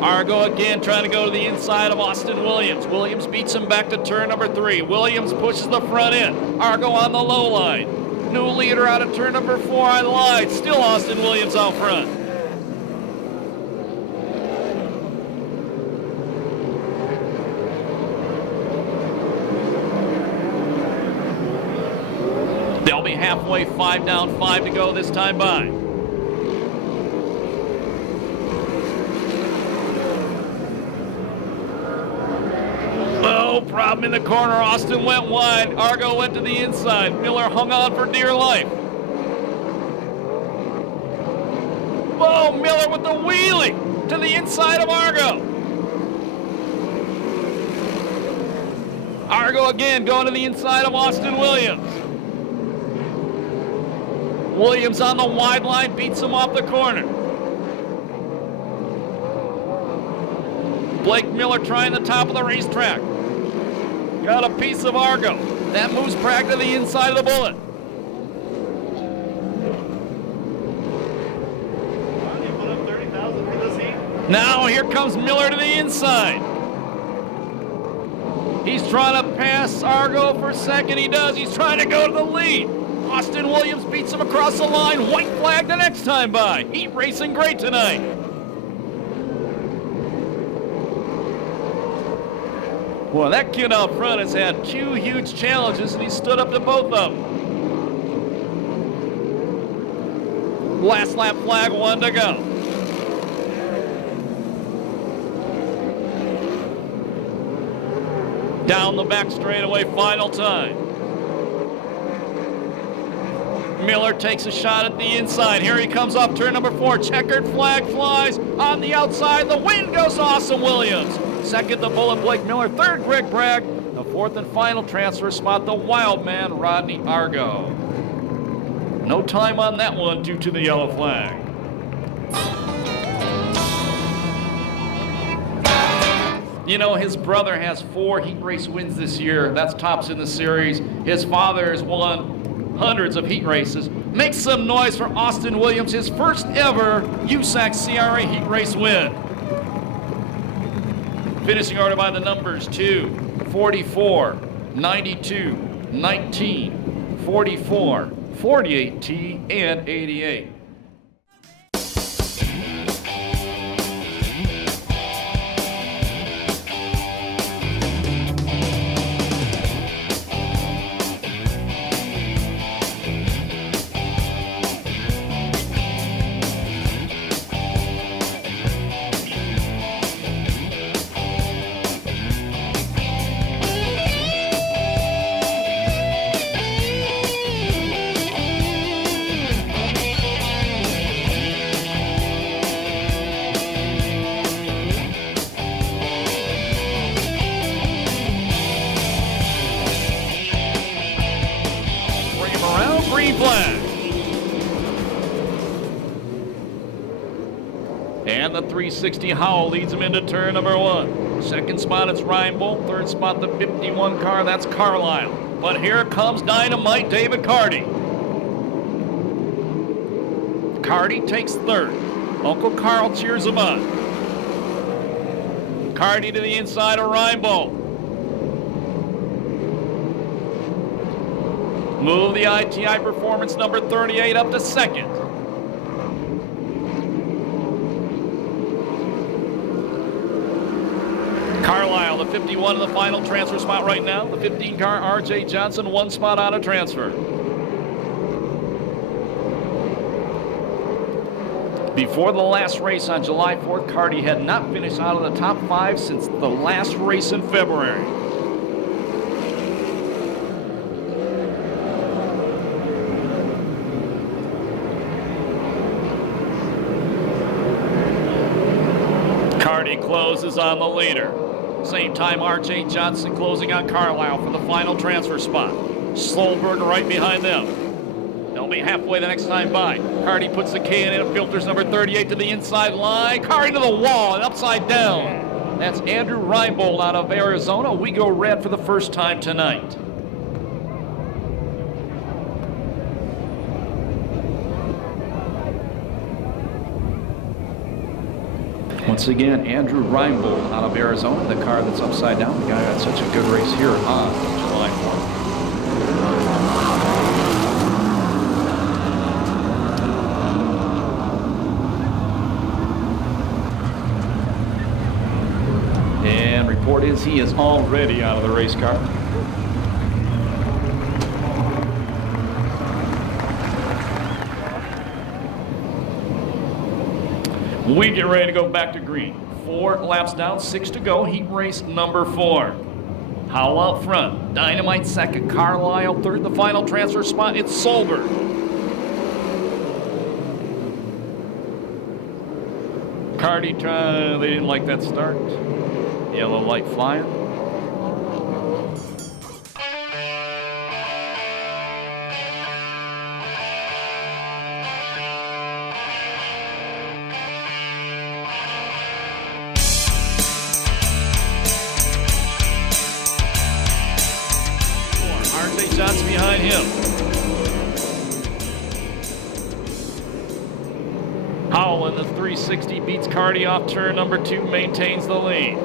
Argo again trying to go to the inside of Austin Williams. Williams beats him back to turn number 3. Williams pushes the front end. Argo on the low line. New leader out of turn number 4 on the line. Still Austin Williams out front. They'll be halfway, 5 down, 5 to go this time by. Oh, problem in the corner. Austin went wide. Argo went to the inside. Miller hung on for dear life. Oh, Miller with the wheelie to the inside of Argo. Argo again going to the inside of Austin Williams. Williams on the wide line, beats him off the corner. Blake Miller trying the top of the racetrack. Got a piece of Argo. That moves Bragg to the inside of the bullet. Put up 30,000 for this heat. Now here comes Miller to the inside. He's trying to pass Argo for second. He does. He's trying to go to the lead. Austin Williams beats him across the line. White flag the next time by. Heat racing great tonight. Well, that kid out front has had two huge challenges, and he stood up to both of them. Last lap flag, 1 to go. Down the back straightaway, final time. Miller takes a shot at the inside. Here he comes off turn number 4. Checkered flag flies on the outside. The win goes to Austin Williams. Second, the Bullet Blake Miller. Third, Greg Bragg. The fourth and final transfer spot, the wild man, Rodney Argo. No time on that one due to the yellow flag. You know, his brother has 4 heat race wins this year. That's tops in the series. His father has won hundreds of heat races. Make some noise for Austin Williams, his first ever USAC CRA heat race win. Finishing order by the numbers 2, 44, 92, 19, 44, 48T, and 88. Green flag. And the 360 Howell leads him into turn number 1. Second spot, it's Reinbold. Third spot, the 51 car, that's Carlisle. But here comes Dynamite David Carty. Carty takes third. Uncle Carl cheers him on. Carty to the inside of Reinbold. Move the ITI Performance number 38 up to second. Carlisle, the 51 in the final transfer spot right now. The 15 car, RJ Johnson, 1 spot out of transfer. Before the last race on July 4th, Carty had not finished out of the top 5 since the last race in February. Carty closes on the leader. Same time, RJ Johnson closing on Carlisle for the final transfer spot. Solberg right behind them. They'll be halfway the next time by. Carty puts the K in and filters number 38 to the inside line. Carty to the wall and upside down. That's Andrew Reinbold out of Arizona. We go red for the first time tonight. Once again, Andrew Reinbold out of Arizona, the car that's upside down. The guy had such a good race here on July 4th. And report is he is already out of the race car. We get ready to go back to green. 4 laps down, 6 to go. Heat race number 4. Howell out front. Dynamite second. Carlisle third. The final transfer spot, it's Solberg. Carty, they didn't like that start. Yellow light flying. shots behind him. Howell in the 360 beats Carty off turn number 2, maintains the lead.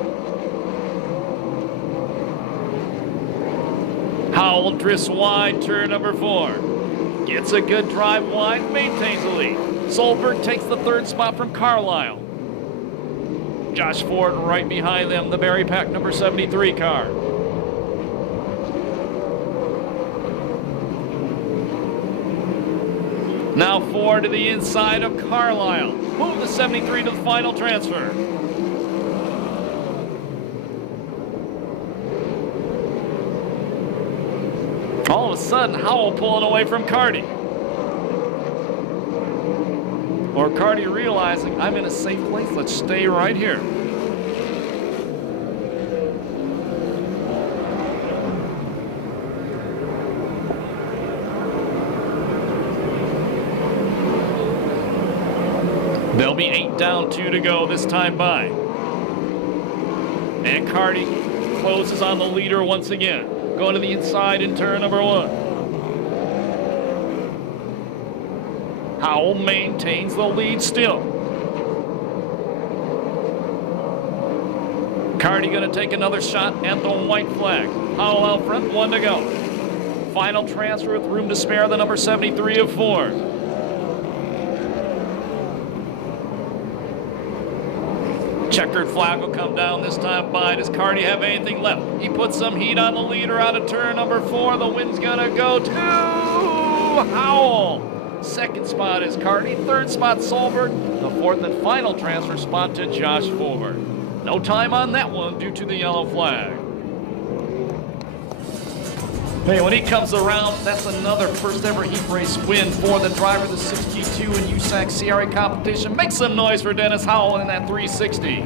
Howell drifts wide, turn number 4. Gets a good drive wide, maintains the lead. Solberg takes the 3rd spot from Carlisle. Josh Ford right behind them, the Berry Pack number 73 car. Now Ford to the inside of Carlisle. Move the 73 to the final transfer. All of a sudden, Howell pulling away from Carty. Or Carty realizing, I'm in a safe place, let's stay right here. They'll be 8 down, 2 to go this time by. And Carty closes on the leader once again. Going to the inside in turn number 1. Howell maintains the lead still. Carty going to take another shot at the white flag. Howell out front, 1 to go. Final transfer with room to spare, the number 73 of Ford. Checkered flag will come down this time by. Does Carty have anything left? He puts some heat on the leader out of turn number 4. The wind's gonna go to Howell. 2nd spot is Carty, 3rd spot Solberg, the 4th and final transfer spot to Josh Ford. No time on that one due to the yellow flag. Hey, when he comes around, that's another first ever heat race win for the driver of the 62 in USAC CRA competition. Make some noise for Dennis Howell in that 360.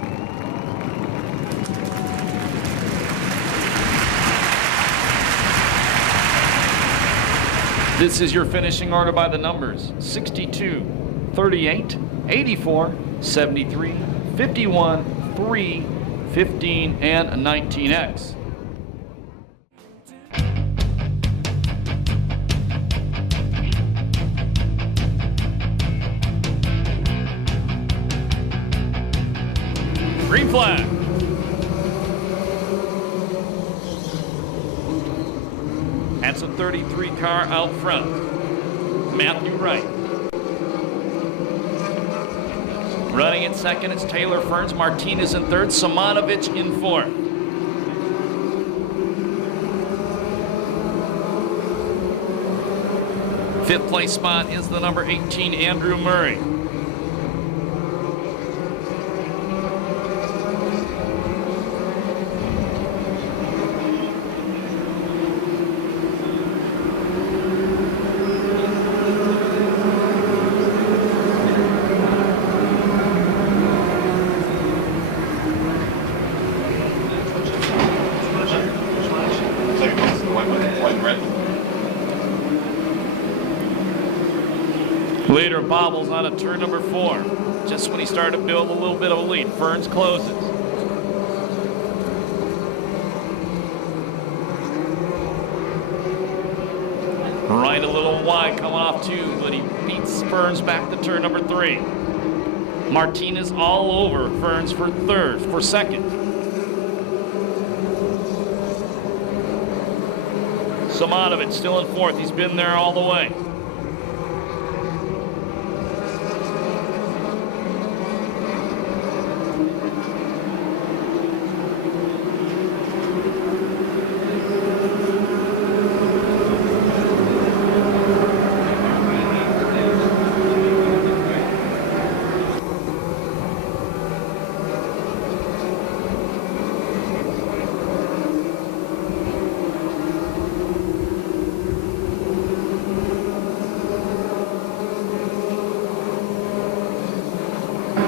This is your finishing order by the numbers: 62, 38, 84, 73, 51, 3, 15, and 19X. Green flag. That's a 33 car out front. Matthew Wright. Running in 2nd, it's Taylor Ferns. Martinez in 3rd. Simonovic in 4th. Fifth place spot is the number 18, Andrew Murray. Leader bobbles on a turn number 4. Just when he started to build a little bit of a lead, Ferns closes. Right a little wide coming off 2, but he beats Ferns back to turn number 3. Martinez all over Ferns for 2nd. Simonovic still in 4th. He's been there all the way.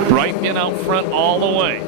Right in out front all the way.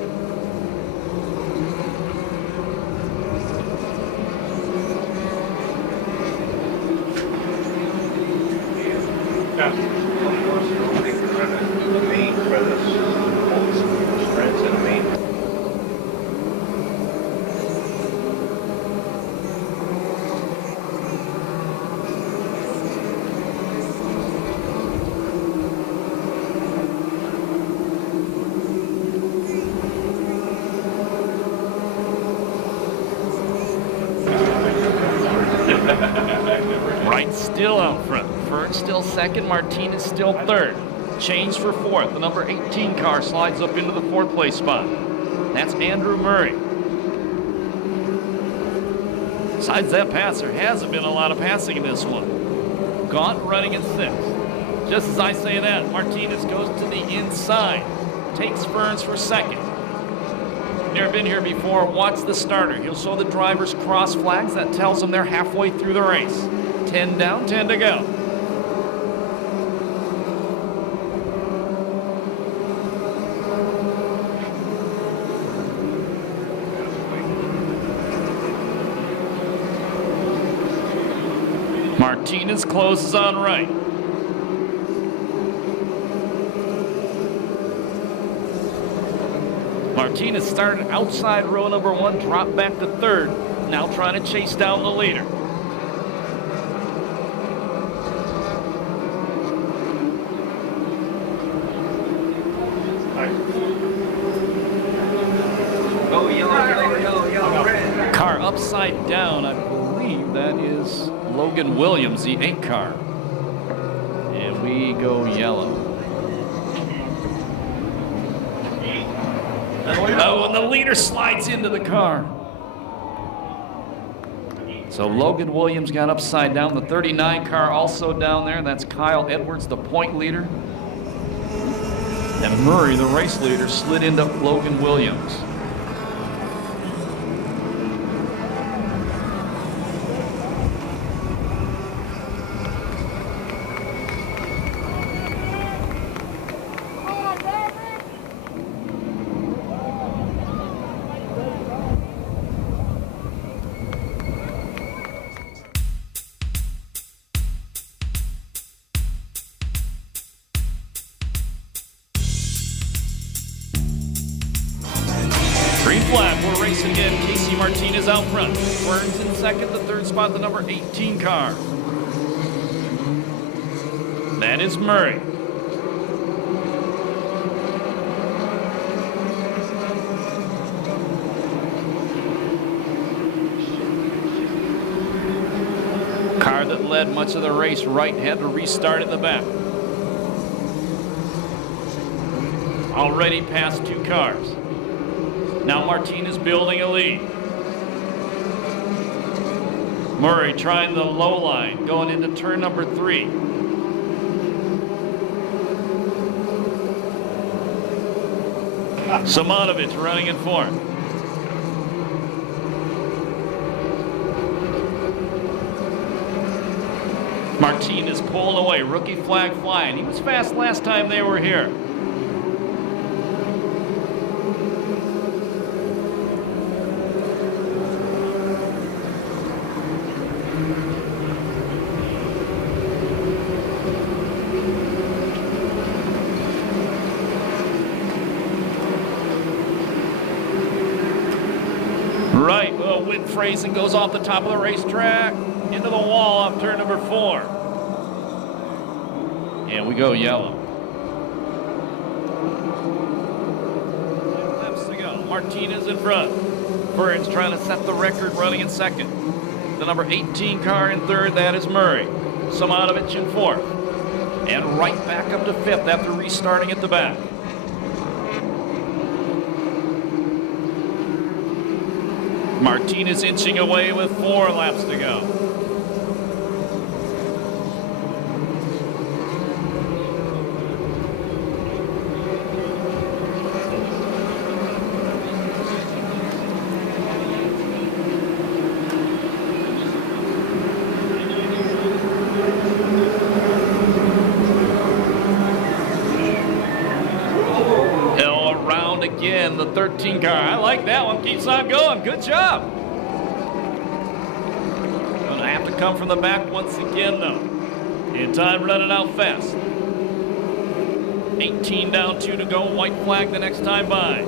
Wright still out front. Fern still second. Martinez still third. Change for fourth. The number 18 car slides up into the fourth place spot. That's Andrew Murray. Besides that pass, there hasn't been a lot of passing in this one. Gaunt running in sixth. Just as I say that, Martinez goes to the inside. Takes Ferns for second. Never been here before. Watch the starter. He'll show the drivers cross flags. That tells them they're halfway through the race. 10 down, 10 to go. Martinez closes on right. Martinez started outside row number one, dropped back to third, now trying to chase down the leader. Car upside down, I believe that is Logan Williams, the 8 car. And we go yellow. Oh, and the leader slides into the car. So Logan Williams got upside down. The 39 car also down there. That's Kyle Edwards, the point leader. And Murray, the race leader, slid into Logan Williams. Green flag, we're racing again. Casey Martinez out front. Burns in second, the third spot, the number 18 car. That is Murray. Car that led much of the race right had to restart in the back. Already past 2 cars. Now Martinez building a lead. Murray trying the low line, going into turn number 3. Simonovic running in fourth. Martinez pulling away, rookie flag flying. He was fast last time they were here. Right, well, wind phrasing goes off the top of the racetrack into the wall off turn number 4. And we go yellow. Laps to go. Martinez in front. Burns trying to set the record running in second. The number 18 car in third, that is Murray. Simonovic in fourth. And right back up to fifth after restarting at the back. Martinez inching away with 4 laps to go. Around again, the 13 car. I like that one. Keeps on going. Good job. Gonna have to come from the back once again, though. And time running out fast. 18 down, 2 to go. White flag the next time by.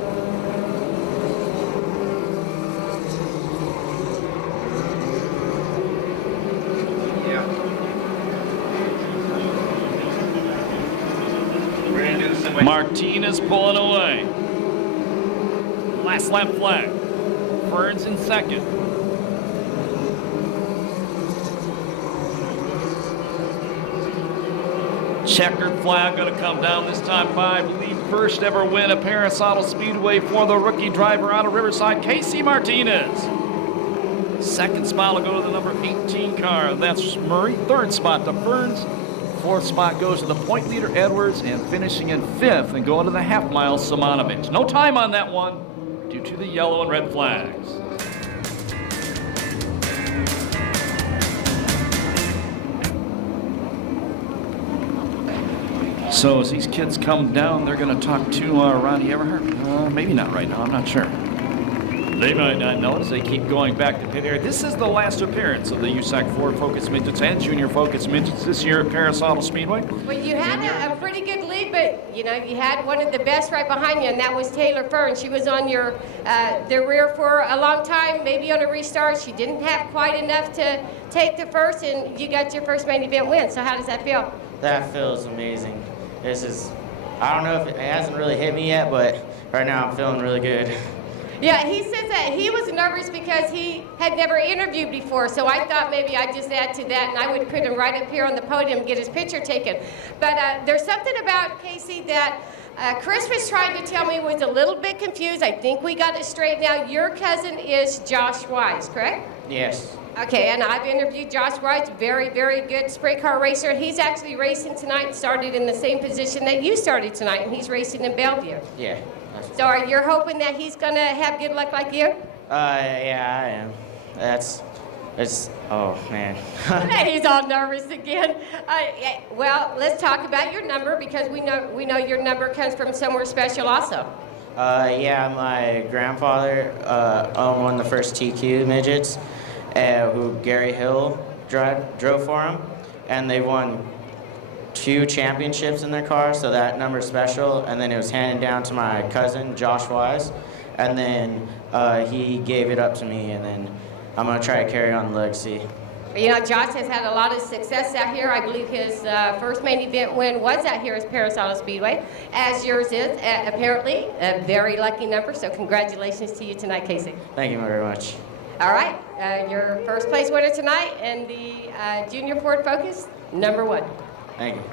Martinez pulling away. Last lap flag. Burns in second. Checkered flag going to come down this time by, I believe, first ever win at Perris Auto Speedway for the rookie driver out of Riverside, Casey Martinez. Second spot will go to the number 18 car. That's Murray. Third spot to Burns. Fourth spot goes to the point leader, Edwards. And finishing in fifth and going to the half mile, Simonovic. No time on that one due to the yellow and red flags. So as these kids come down, they're going to talk to Ronnie Everhart. Maybe not right now. I'm not sure. They might not know as they keep going back to pit area. This is the last appearance of the USAC Ford Focus Midgets and Junior Focus Midgets this year at Perris Auto Speedway. Well, you had a pretty good lead, but you had one of the best right behind you, and that was Taylor Fern. She was on your the rear for a long time, maybe on a restart. She didn't have quite enough to take the first, and you got your first main event win. So how does that feel? That feels amazing. I don't know if it hasn't really hit me yet, but right now I'm feeling really good. Yeah, he says that he was nervous because he had never interviewed before, so I thought maybe I'd just add to that and I would put him right up here on the podium and get his picture taken. But there's something about Casey that Chris was trying to tell me was a little bit confused. I think we got it straight now. Your cousin is Josh Wise, correct? Yes. Okay, and I've interviewed Josh Wise, very, very good sprint car racer. He's actually racing tonight and started in the same position that you started tonight, and he's racing in Bellevue. Yeah. So are you hoping that he's going to have good luck like you? Yeah, I am. Oh, man. He's all nervous again. Yeah, well, let's talk about your number because we know your number comes from somewhere special also. Yeah, my grandfather owned one of the first TQ midgets, who Gary Hill drove for him, and they won 2 championships in their car, so that number's special. And then it was handed down to my cousin, Josh Wise, and then he gave it up to me, and then I'm going to try to carry on the legacy. Josh has had a lot of success out here. I believe his first main event win was out here at Perris Auto Speedway, as yours is, apparently. A very lucky number, so congratulations to you tonight, Casey. Thank you very much. All right, your first place winner tonight in the Junior Ford Focus, number 1. Thank you.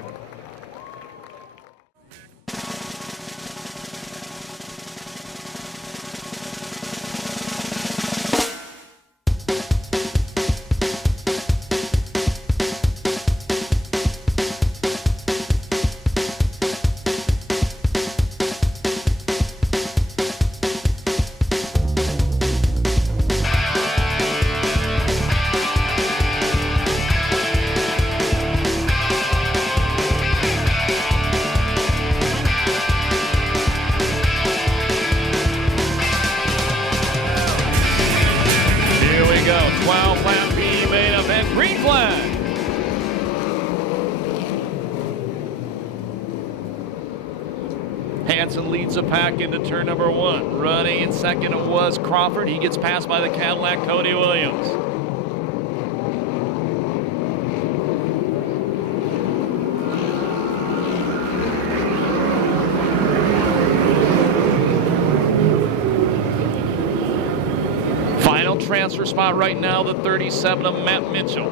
Hansen leads the pack into turn number 1. Running in second was Crawford. He gets passed by the Cadillac Cody Williams. Final transfer spot right now, the 37 of Matt Mitchell.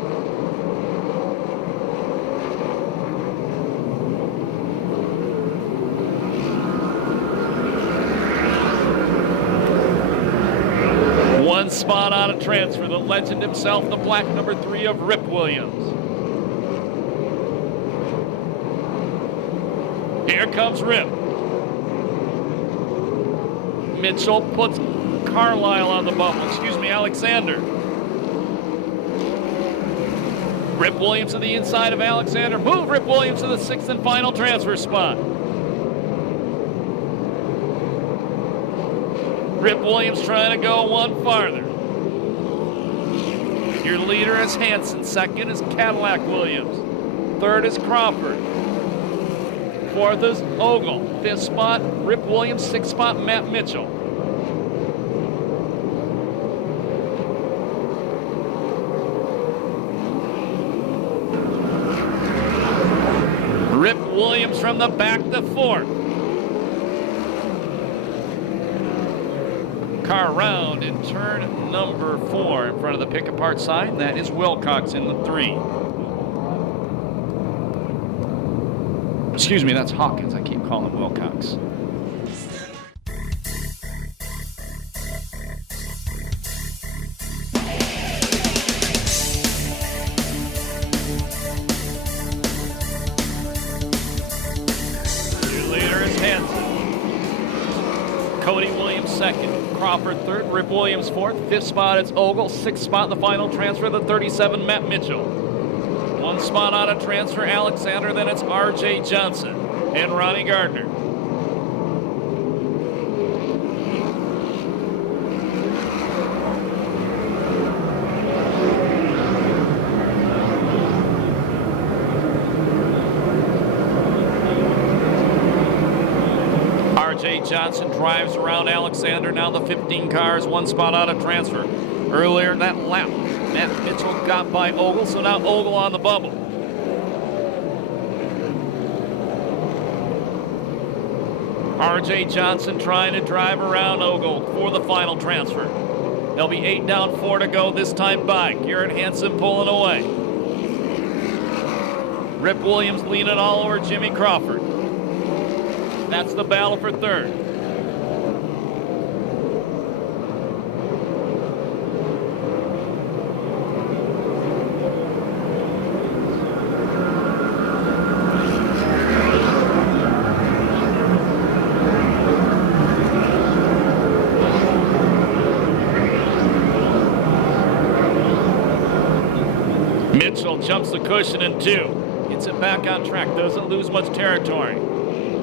One spot out of transfer, the legend himself, the black number 3 of Rip Williams. Here comes Rip. Mitchell puts Carlisle on the bubble, Alexander. Rip Williams to the inside of Alexander. Move Rip Williams to the 6th and final transfer spot. Rip Williams trying to go one farther. Your leader is Hansen. Second is Cadillac Williams. Third is Crawford. Fourth is Ogle. 5th spot, Rip Williams. 6th spot, Matt Mitchell. Rip Williams from the back to 4th. Car round in turn number 4 in front of the pick-apart sign. That is Wilcox in the 3. Excuse me, that's Hawkins. I keep calling him Wilcox. Your leader is Hanson. Cody Williams second. Crawford third. Rip Williams fourth. Fifth spot it's Ogle. Sixth spot the final transfer, the 37, Matt Mitchell. One spot out of transfer, Alexander. Then it's R.J. Johnson and Ronnie Gardner. R.J. Johnson drives around Alexander. Now the 15 cars, one spot out of transfer. Earlier in that lap, Matt Mitchell got by Ogle, so now Ogle on the bubble. R.J. Johnson trying to drive around Ogle for the final transfer. There'll be 8 down, 4 to go, this time by. Garrett Hansen pulling away. Rip Williams leaning all over Jimmy Crawford. That's the battle for third. Mitchell jumps the cushion in 2. Gets it back on track. Doesn't lose much territory.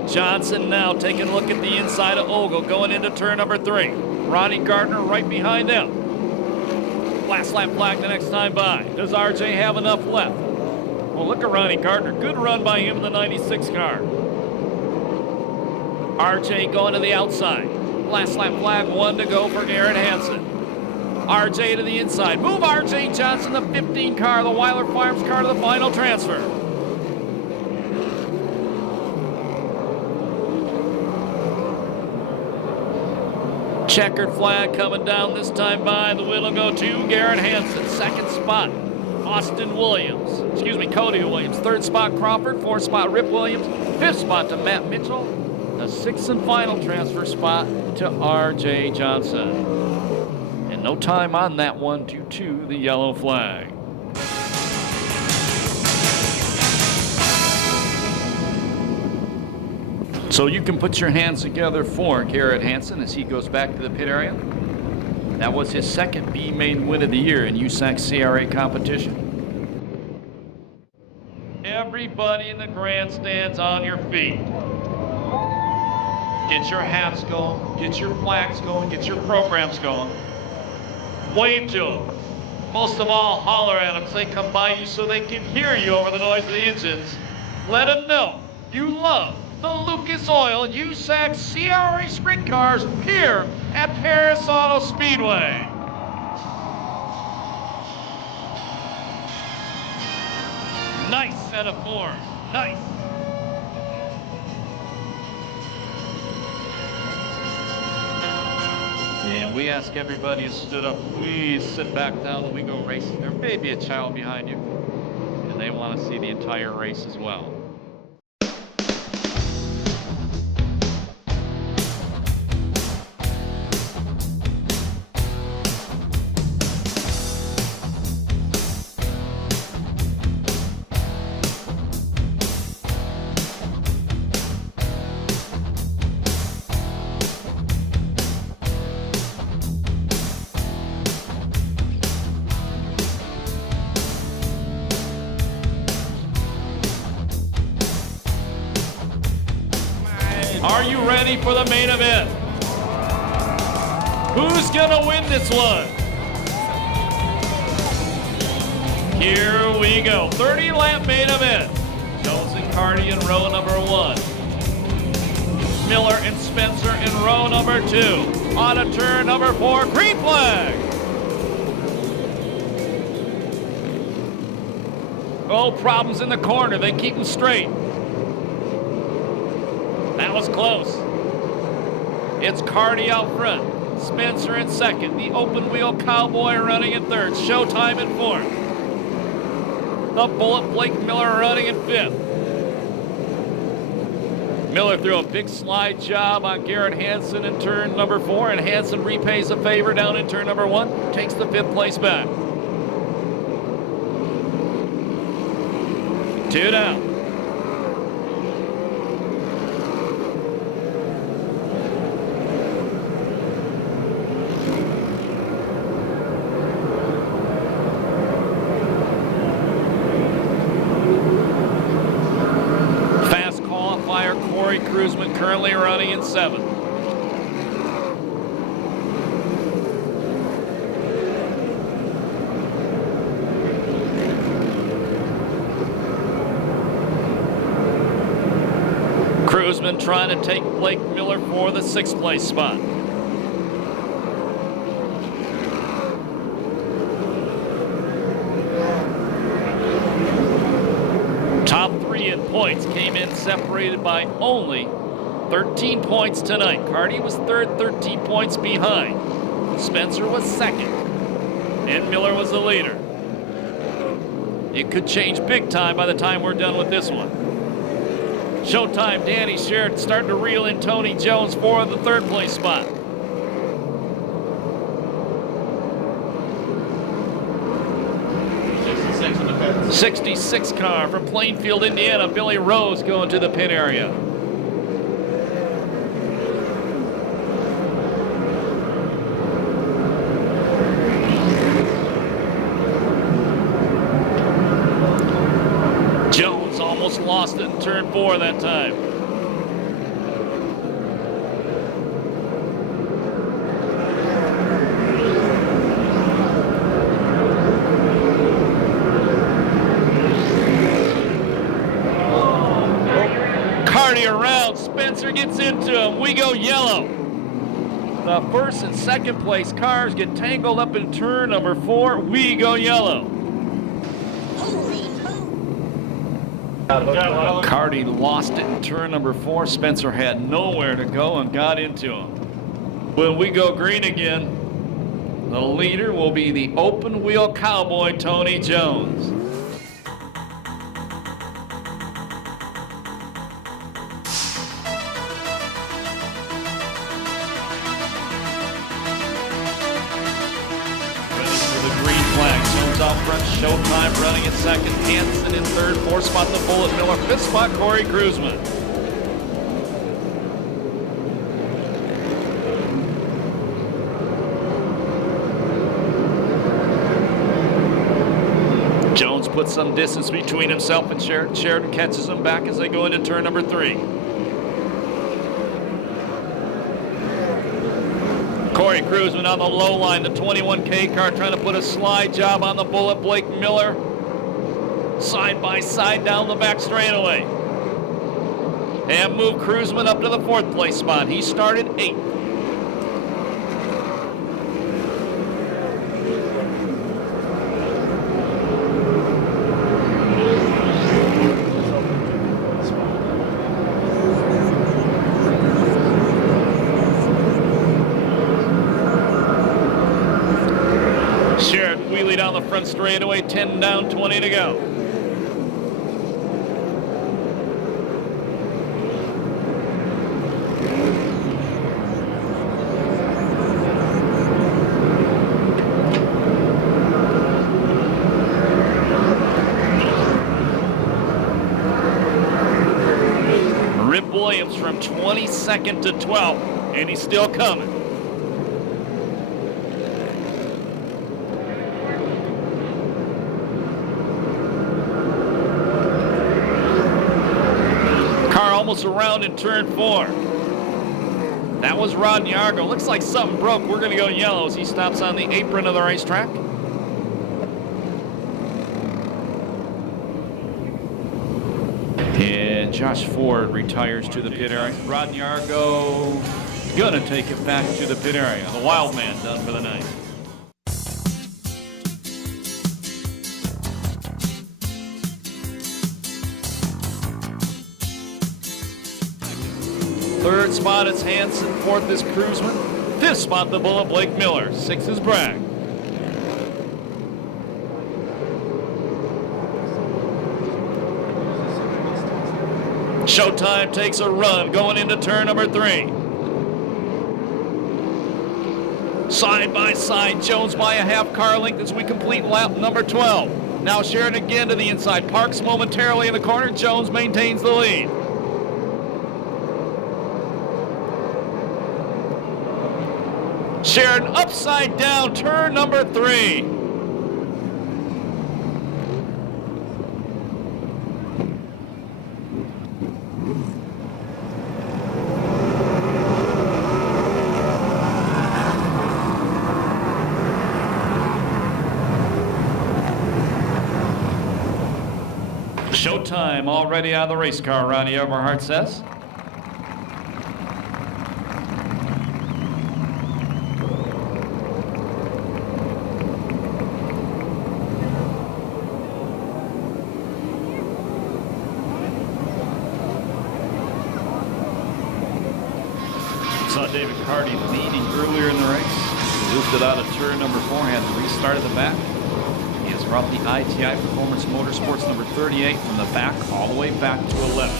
Johnson now taking a look at the inside of Ogle going into turn number 3. Ronnie Gardner right behind him. Last lap flag the next time by. Does RJ have enough left? Well, look at Ronnie Gardner. Good run by him in the 96 car. RJ going to the outside. Last lap flag, 1 to go for Garrett Hansen. RJ to the inside. Move RJ Johnson, the 15 car, the Weiler Farms car to the final transfer. Checkered flag coming down this time by. The win will go to Garrett Hansen. Second spot, Cody Williams. Third spot, Crawford. Fourth spot, Rip Williams. Fifth spot to Matt Mitchell. The sixth and final transfer spot to R.J. Johnson. And no time on that one due to the yellow flag. So you can put your hands together for Garrett Hansen as he goes back to the pit area. That was his second B main win of the year in USAC CRA competition. Everybody in the grandstands on your feet. Get your hats going, get your flags going, get your programs going. Wave to them. Most of all, holler at them so they come by you so they can hear you over the noise of the engines. Let them know you love the Lucas Oil USAC CRA sprint cars here at Perris Auto Speedway. Nice set of form, nice. And we ask everybody who stood up, please sit back down when we go racing. There may be a child behind you, and they want to see the entire race as well. Are you ready for the main event? Who's gonna win this one? Here we go, 30-lap main event. Jones and Carty in row number 1. Miller and Spencer in row number 2. On to turn number 4, green flag. Oh, problems in the corner, they keep them straight. That was close. It's Carty out front. Spencer in second. The open wheel Cowboy running in third. Showtime in fourth. The Bullet Blake Miller running in fifth. Miller threw a big slide job on Garrett Hansen in turn number 4, and Hansen repays a favor down in turn number 1, takes the 5th place back. 2 down. Cruzman currently running in 7th. Cruzman trying to take Blake Miller for the 6th place spot. Top 3 in points came in separated by only 13 points tonight. Carty was 3rd, 13 points behind. Spencer was 2nd, and Miller was the leader. It could change big time by the time we're done with this one. Showtime, Danny Sheridan starting to reel in Tony Jones for the 3rd place spot. In the pits. 66 car from Plainfield, Indiana. Billy Rose going to the pit area. Jones almost lost it in turn 4 that time. Around, Spencer gets into him. We go yellow. The 1st and 2nd place cars get tangled up in turn number 4. We go yellow. Carty lost it in turn number 4. Spencer had nowhere to go and got into him. When we go green again, the leader will be the open wheel cowboy Tony Jones. Out front, Showtime running in 2nd, Hansen in 3rd, 4th spot the Bullet Miller, 5th spot Corey Cruzman. Jones puts some distance between himself and Sheridan. Sheridan catches him back as they go into turn number 3. Corey Cruzman on the low line, the 21K car trying to put a slide job on the Bullet. Blake Miller side by side down the back straightaway. And move Cruzman up to the 4th place spot. He started 8th. Down the front straightaway, 10 down, 20 to go. Rip Williams from 22nd to 12th, and he's still coming. Almost around in turn 4. That was Rod Nyargo. Looks like something broke. We're going to go yellow as he stops on the apron of the racetrack. And Josh Ford retires to the pit area. Rod Nyargo going to take it back to the pit area. The wild man done for the night. Third spot is Hansen, 4th is Cruzman, 5th spot the Bullet Blake Miller, 6th is Bragg. Showtime takes a run going into turn number 3. Side by side, Jones by a half car length as we complete lap number 12. Now Sharon again to the inside, parks momentarily in the corner. Jones maintains the lead. Sharon upside down, turn number 3. Showtime already out of the race car, Ronnie Eberhardt says. Saw David Carty leading earlier in the race. Looped it out of turn number 4, had to restart at the back. He has brought the ITI Performance Motorsports number 38 from the back all the way back to 11.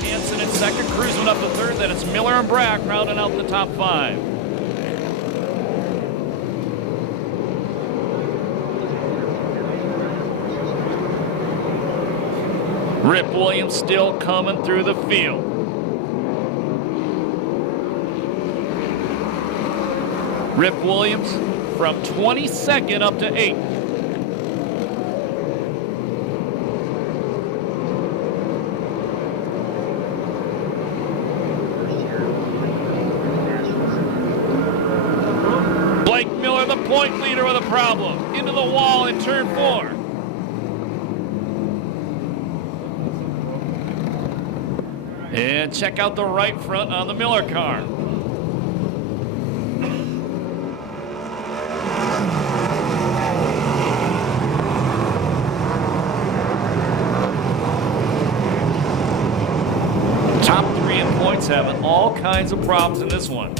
Hansen in second, cruising up the third. Then it's Miller and Bragg rounding out the top 5. Rip Williams still coming through the field. Rip Williams from 22nd up to 8th. Blake Miller, the point leader, with a problem. Into the wall in turn 4. And check out the right front on the Miller car. Top 3 in points having all kinds of problems in this one.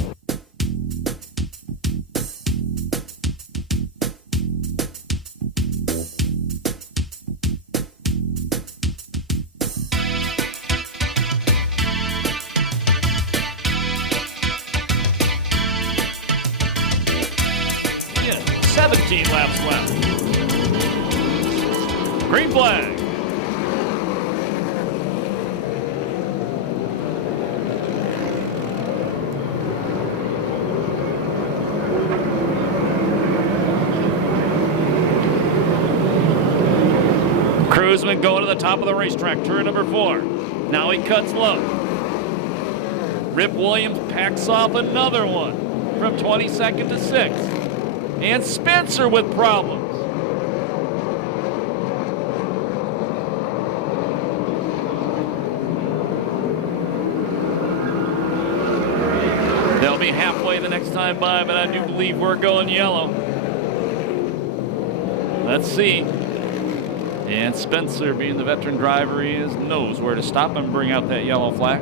Yeah, 17 laps left. Green flag. Cruzman going to the top of the racetrack, turn number 4. Now he cuts low. Rip Williams packs off another one from 22nd to 6th. And Spencer with problems. They'll be halfway the next time by, but I do believe we're going yellow. Let's see. And Spencer, being the veteran driver he is, knows where to stop and bring out that yellow flag.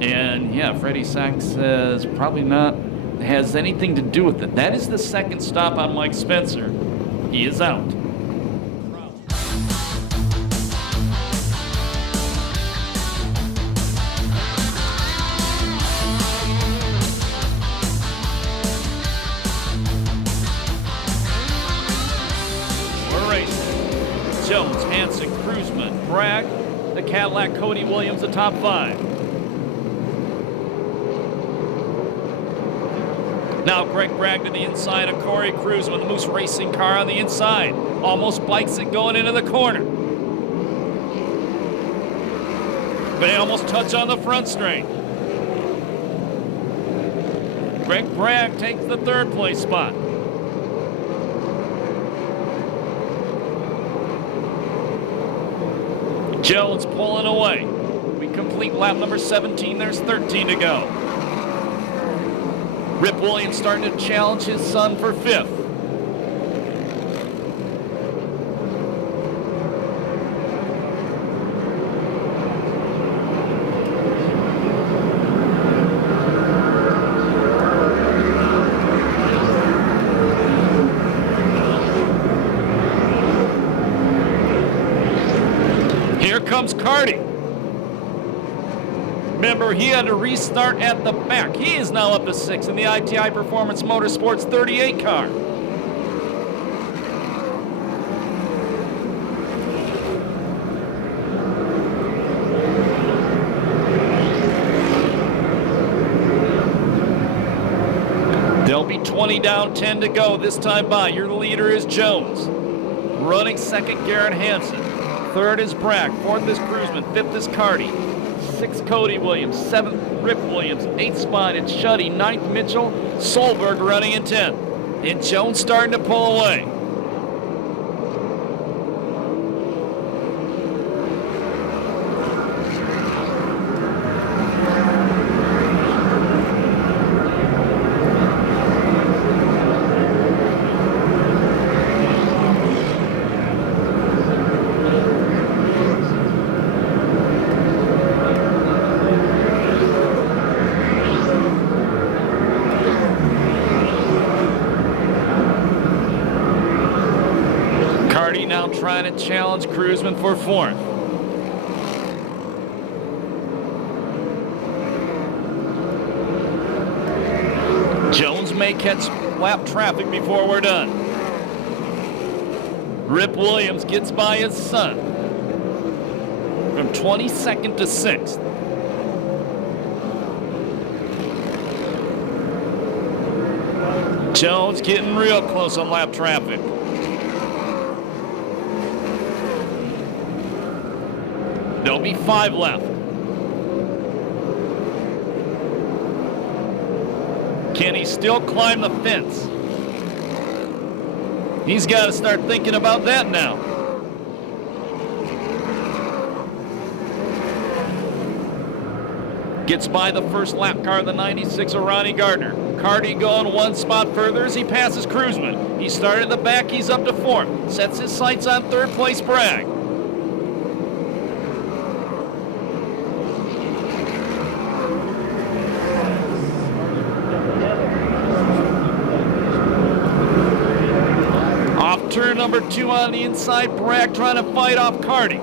And yeah, Freddie Sachs says probably not has anything to do with it. That is the second stop on Mike Spencer. He is out. We're racing. Jones, Hansen, Cruzman, Bragg, the Cadillac, Cody Williams, the top 5. Now Greg Bragg to the inside of Corey Cruz with the Moose Racing car on the inside. Almost bikes it going into the corner. They almost touch on the front straight. Greg Bragg takes the 3rd place spot. Jones pulling away. We complete lap number 17. There's 13 to go. Rip Williams starting to challenge his son for 5th. comes Carty. Remember, he had to restart at the back. He is now up to 6 in the ITI Performance Motorsports 38 car. They'll be 20 down, 10 to go this time by. Your leader is Jones. Running second, Garrett Hansen. Third is Brack. Fourth is Cruzman. Fifth is Carty. Sixth, Cody Williams. Seventh, Rip Williams. Eighth spot, it's Shuddy. Ninth, Mitchell. Solberg running in 10th. And Jones starting to pull away. Now trying to challenge Cruzman for 4th. Jones may catch lap traffic before we're done. Rip Williams gets by his son from 22nd to 6th. Jones getting real close on lap traffic. There'll be 5 left. Can he still climb the fence? He's got to start thinking about that now. Gets by the first lap car, the 96 of Ronnie Gardner. Carty going 1 spot further as he passes Cruzman. He started in the back, he's up to 4th. Sets his sights on 3rd place Bragg. Turn number 2 on the inside, Bragg trying to fight off Carty.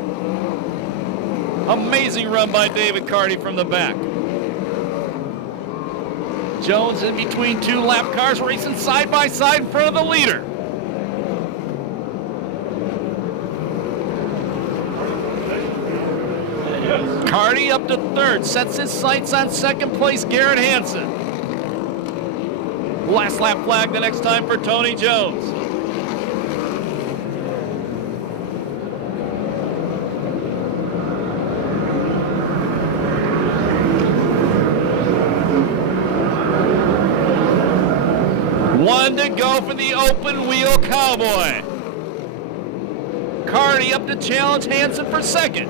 Amazing run by David Carty from the back. Jones in between 2 lap cars, racing side by side in front of the leader. Carty up to 3rd, sets his sights on 2nd place Garrett Hansen. Last lap flag the next time for Tony Jones. One to go for the open wheel cowboy. Carty up to challenge Hansen for 2nd.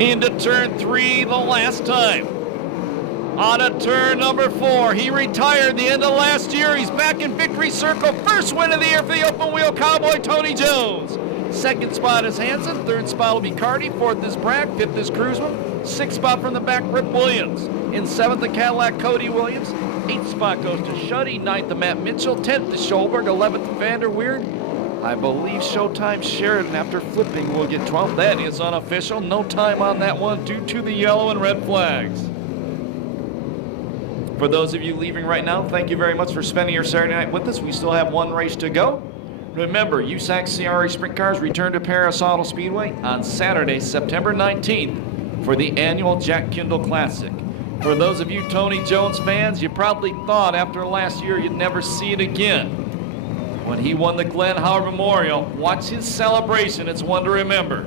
Into turn 3 the last time. On a turn number 4, he retired the end of last year. He's back in victory circle. First win of the year for the open wheel cowboy, Tony Jones. 2nd spot is Hansen. 3rd spot will be Carty. 4th is Bragg. 5th is Cruzman. 6th spot from the back, Rip Williams. In 7th, the Cadillac, Cody Williams. 8th spot goes to Shuddy. 9th to Matt Mitchell. 10th to Scholberg. 11th to Vander Weird. I believe Showtime Sheridan, after flipping, will get 12th. That is unofficial. No time on that one due to the yellow and red flags. For those of you leaving right now, thank you very much for spending your Saturday night with us. We still have 1 race to go. Remember, USAC CRA Sprint Cars return to Perris Auto Speedway on Saturday, September 19th for the annual Jack Kindle Classic. For those of you Tony Jones fans, you probably thought after last year you'd never see it again. When he won the Glenn Howard Memorial, watch his celebration. It's one to remember.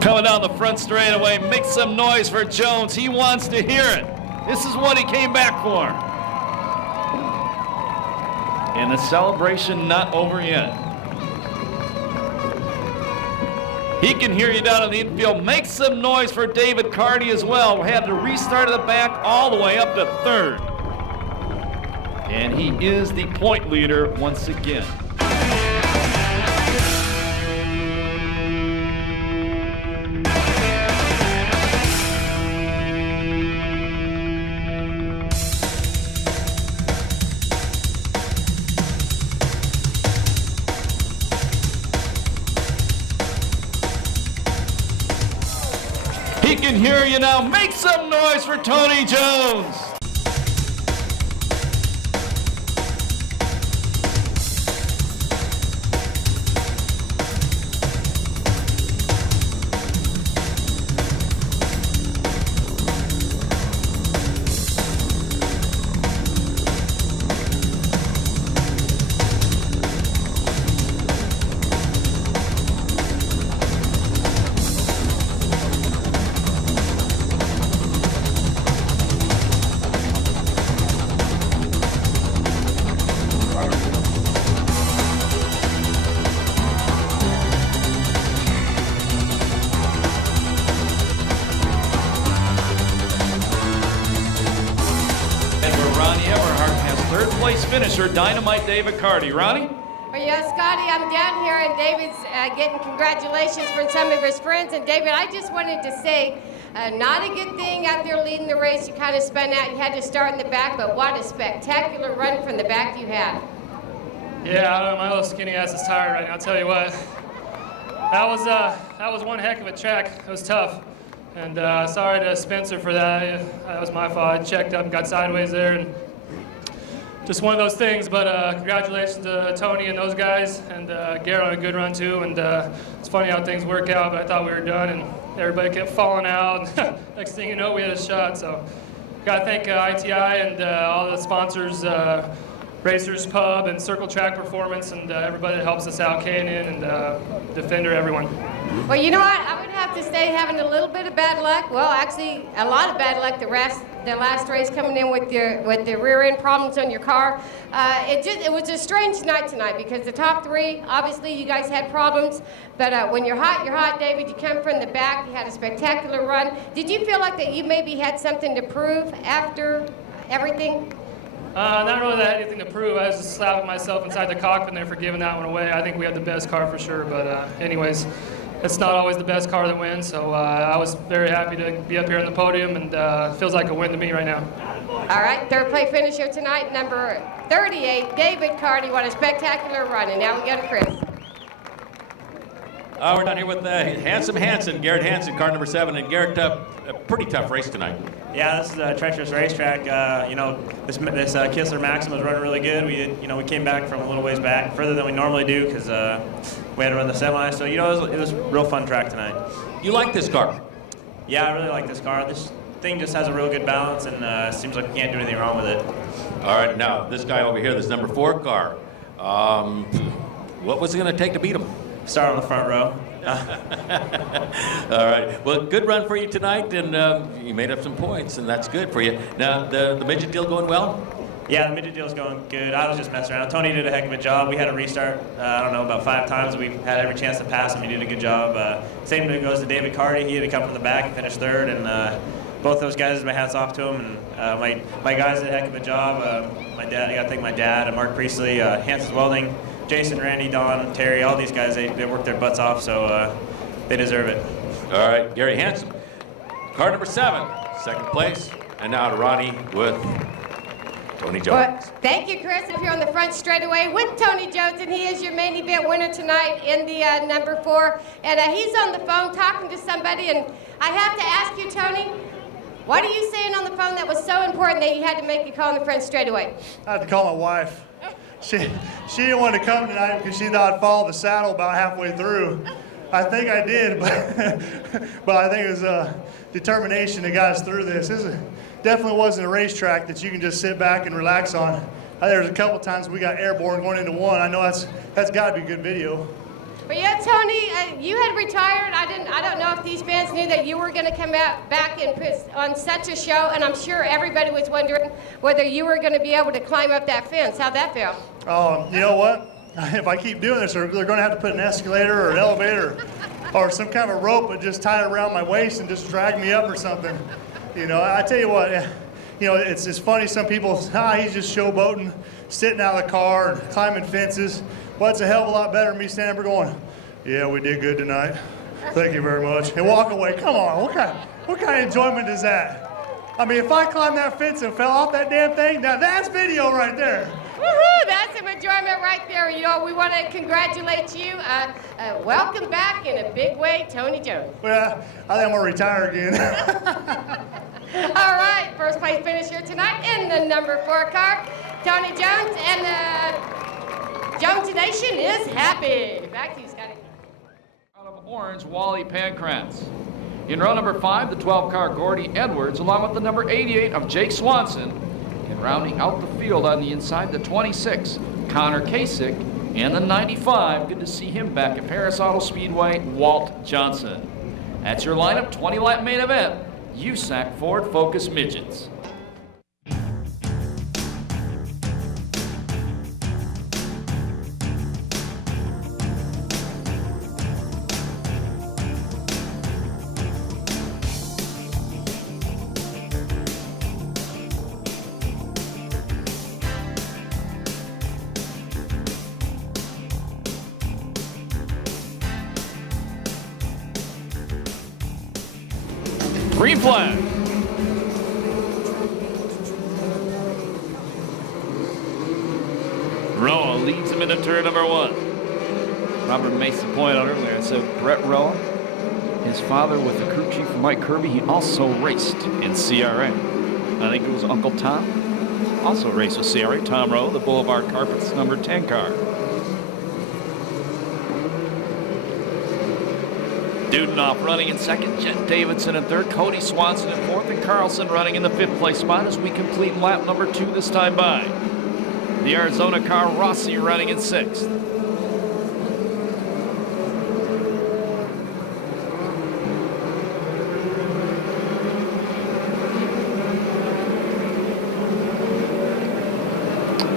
Coming down the front straightaway, make some noise for Jones. He wants to hear it. This is what he came back for. And the celebration not over yet. He can hear you down in the infield. Make some noise for David Carty as well. We had to restart at the back all the way up to 3rd. And he is the point leader once again. He can hear you now. Make some noise for Tony Jones. Third place finisher, Dynamite David Carty. Ronnie? Well, yeah, Scotty, I'm down here, and David's getting congratulations from some of his friends. And David, I just wanted to say, not a good thing out there leading the race. You kind of spun out. You had to start in the back, but what a spectacular run from the back you had. Yeah, I don't know, my little skinny ass is tired right now. I'll tell you what. That was one heck of a track. It was tough. And sorry to Spencer for that. That was my fault. I checked up, got sideways there, and just one of those things. But congratulations to Tony and those guys, and Garrett on a good run too. And it's funny how things work out, but I thought we were done, and everybody kept falling out. Next thing you know, we had a shot. So got to thank ITI and all the sponsors, Racers Pub and Circle Track Performance, and everybody that helps us out, K&N and Defender, everyone. Well, you know what? I would have to say having a little bit of bad luck. Well, actually, a lot of bad luck. The last race coming in with the rear end problems on your car. It was a strange night tonight because the top three, obviously, you guys had problems. But when you're hot, David. You come from the back. You had a spectacular run. Did you feel like that you maybe had something to prove after everything? Not really that I had anything to prove. I was just slapping myself inside the cockpit there for giving that one away. I think we had the best car for sure, but anyways, it's not always the best car that wins, so I was very happy to be up here on the podium, and feels like a win to me right now. All right, third place finisher tonight, number 38, David Carty. What a spectacular run, and now we go to Chris. We're down here with Hansen, Garrett Hansen, car number 7. And Garrett, a pretty tough race tonight. Yeah, this is a treacherous racetrack. This Kistler Maxim was running really good. We came back from a little ways back, further than we normally do, because we had to run the semi. So it was a real fun track tonight. You like this car? Yeah, I really like this car. This thing just has a real good balance, and seems like we can't do anything wrong with it. All right, now this guy over here, this number 4 car. What was it going to take to beat him? Start on the front row. All right. Well, good run for you tonight, and you made up some points, and that's good for you. Now, the midget deal going well? Yeah, the midget deal's going good. I was just messing around. Tony did a heck of a job. We had a restart, about 5 times. We had every chance to pass him. He did a good job. Same goes to David Carty. He had to come from the back and finish 3rd, and both those guys, my hats off to them. And my guys did a heck of a job. I got to thank my dad, and Mark Priestley, Hanson's Welding, Jason, Randy, Don, Terry, all these guys, they worked their butts off, so they deserve it. All right, Gary Hansen, car number 7, 2nd place. And now to Ronnie with Tony Jones. Well, thank you, Chris. If you're on the front straightaway with Tony Jones, and he is your main event winner tonight in the number 4. And he's on the phone talking to somebody, and I have to ask you, Tony, what are you saying on the phone that was so important that you had to make a call on the front straightaway? I had to call my wife. She didn't want to come tonight because she thought I'd fall the saddle about halfway through. I think I did, but I think it was determination that got us through this. Definitely wasn't a racetrack that you can just sit back and relax on. There's a couple times we got airborne going into 1. I know that's got to be good video. But yeah, Tony, you had retired. I don't know if these fans knew that you were going to come out back and put on such a show, and I'm sure everybody was wondering whether you were going to be able to climb up that fence. How'd that feel? You know what? If I keep doing this, they're going to have to put an escalator or an elevator or some kind of rope and just tie it around my waist and just drag me up or something. I tell you what, it's funny. Some people, he's just showboating, sitting out of the car and climbing fences. Well, it's a hell of a lot better than me standing there going, yeah, we did good tonight. Thank you very much. And walk away. Come on, what kind of enjoyment is that? I mean, if I climbed that fence and fell off that damn thing, now that's video right there. that's some enjoyment right there. You know, we want to congratulate you. Welcome back in a big way, Tony Jones. Well, I think I'm gonna retire again. All right, first place finisher tonight in the number 4 car, Tony Jones, and the Jones Nation is happy. Back to you, Scotty. Out of orange, Wally Pancratz. In row number 5, the 12-car Gordy Edwards, along with the number 88 of Jake Swanson. And rounding out the field on the inside, the 26, Connor Kasich, and the 95, good to see him back at Perris Auto Speedway, Walt Johnson. That's your lineup, 20-lap main event, USAC Ford Focus Midgets. Green flag. Roa leads him into turn number 1. Robert Mason pointed out earlier, it said Brett Roa, his father with the crew chief Mike Kirby, he also raced in CRA. I think it was Uncle Tom, also raced with CRA. Tom Rowe, the Boulevard Carpets number 10 car. Dudenoff running in second, Jet Davidson in third, Cody Swanson in fourth, and Carlson running in the 5th place spot as we complete lap number 2 this time by. The Arizona car, Rossi, running in 6th.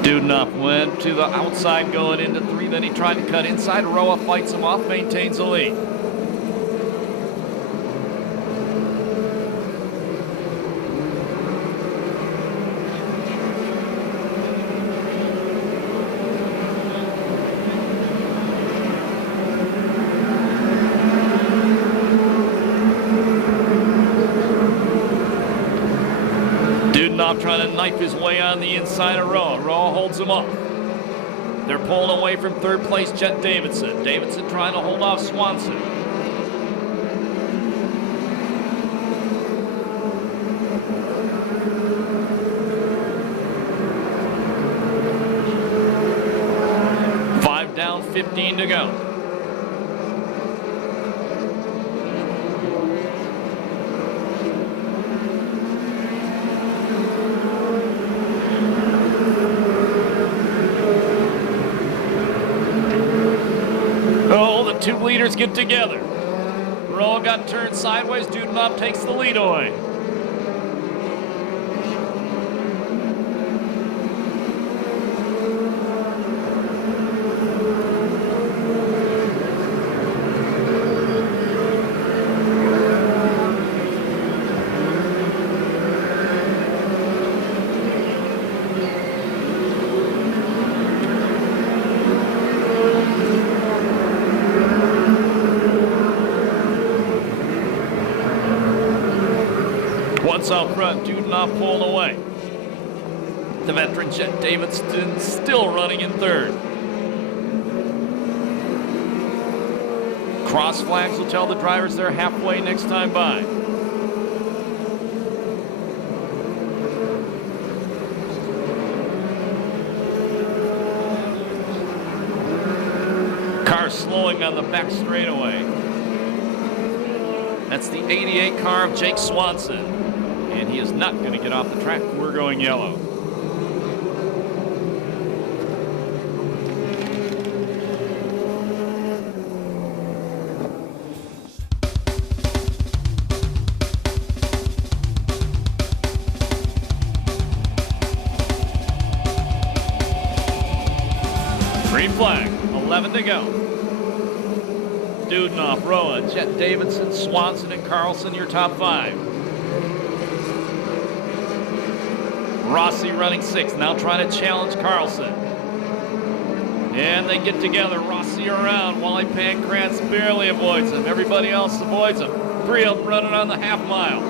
Dudenoff went to the outside going into 3, then he tried to cut inside. Roa fights him off, maintains the lead. Dudenoff trying to knife his way on the inside of Roa. Roa holds him off. They're pulling away from 3rd place, Jet Davidson. Davidson trying to hold off Swanson. Five down, 15 to go. Two leaders get together. Roa got turned sideways. Dudenoff takes the lead away. Once out front, Dudenoff pulling away. The veteran Jet Davidson still running in 3rd. Cross flags will tell the drivers they're halfway next time by. Car slowing on the back straightaway. That's the 88 car of Jake Swanson. And he is not going to get off the track. We're going yellow. Green flag, 11 to go. Dudenoff, Roa, Jet Davidson, Swanson, and Carlson, your top 5. Rossi running 6th, now trying to challenge Carlson. And they get together, Rossi around, Wally Pancratz barely avoids him. Everybody else avoids him. 3 of them running on the half mile.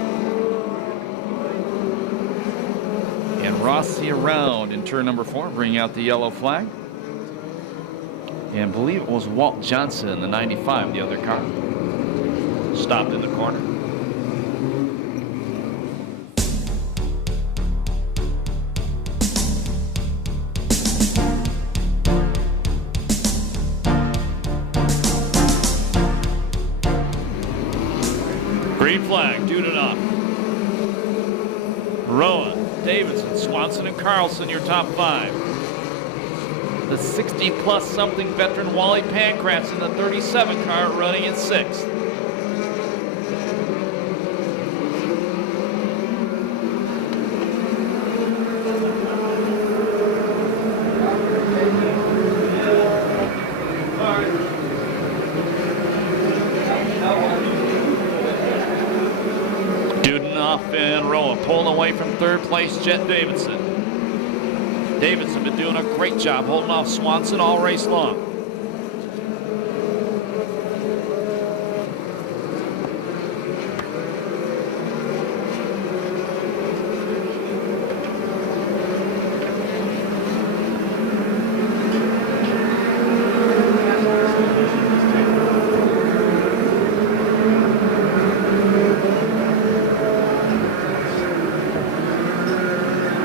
And Rossi around in turn number 4, bringing out the yellow flag. And I believe it was Walt Johnson, the 95, the other car. Stopped in the corner. Green flag, Dudenoff. Rowan, Davidson, Swanson, and Carlson, your top 5. The 60-plus something veteran Wally Pancratz in the 37 car running in 6th. Dudenoff and Rowan pulling away from 3rd place, Jet Davidson. Davidson been doing a great job holding off Swanson all race long.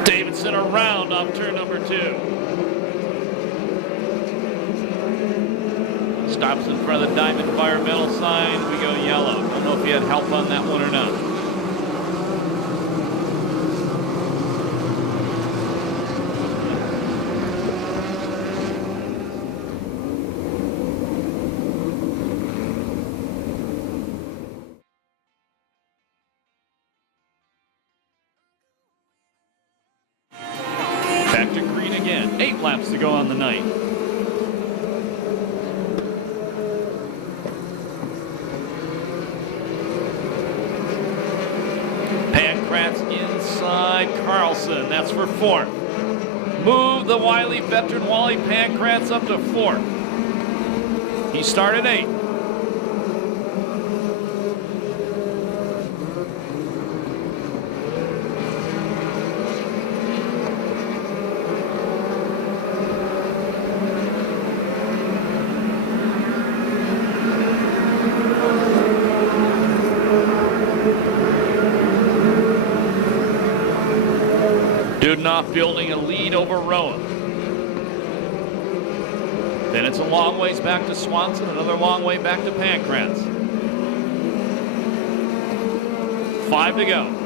Davidson around off turn number 2. Stops in front of the Diamond environmental sign. We go yellow. Don't know if you had help on that one or not. Back to green again. 8 laps to go on the night. Pancratz inside Carlson. That's for 4th. Move the wily veteran Wally Pancratz up to 4th. He started 8th. Dudenoff building a lead over Rowan. Then it's a long ways back to Swanson, another long way back to Pancratz. 5 to go.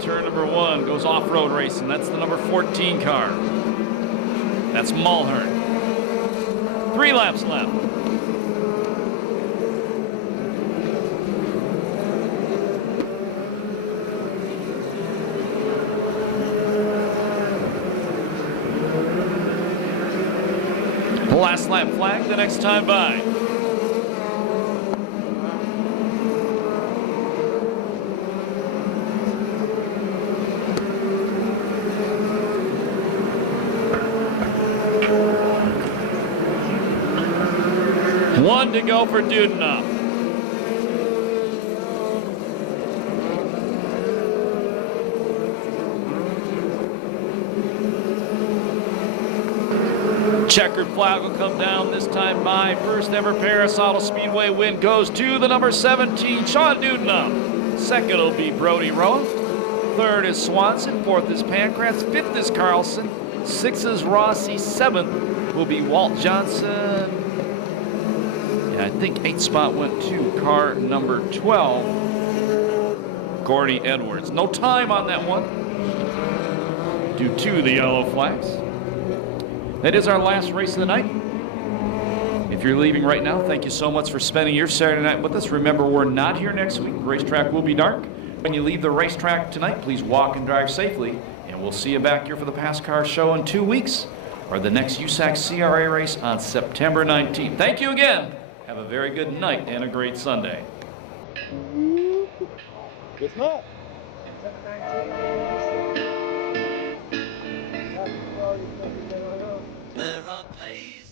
Turn number 1 goes off-road racing. That's the number 14 car. That's Mulhern. 3 laps left. Last lap flag the next time by. One to go for Dudenoff. Checkered flag will come down this time by. First ever Perris Auto Speedway win goes to the number 17, Sean Dudenoff. Second will be Brody Rowan. Third is Swanson. Fourth is Pancratz. Fifth is Carlson. Sixth is Rossi. Seventh will be Walt Johnson. I think 8th spot went to car number 12, Gordy Edwards. No time on that one due to the yellow flags. That is our last race of the night. If you're leaving right now, thank you so much for spending your Saturday night with us. Remember, we're not here next week. The racetrack will be dark. When you leave the racetrack tonight, please walk and drive safely, and we'll see you back here for the Pass Car Show in 2 weeks. for the next USAC CRA race on September 19th. Thank you again. Have a very good night and a great Sunday. It's not. There are places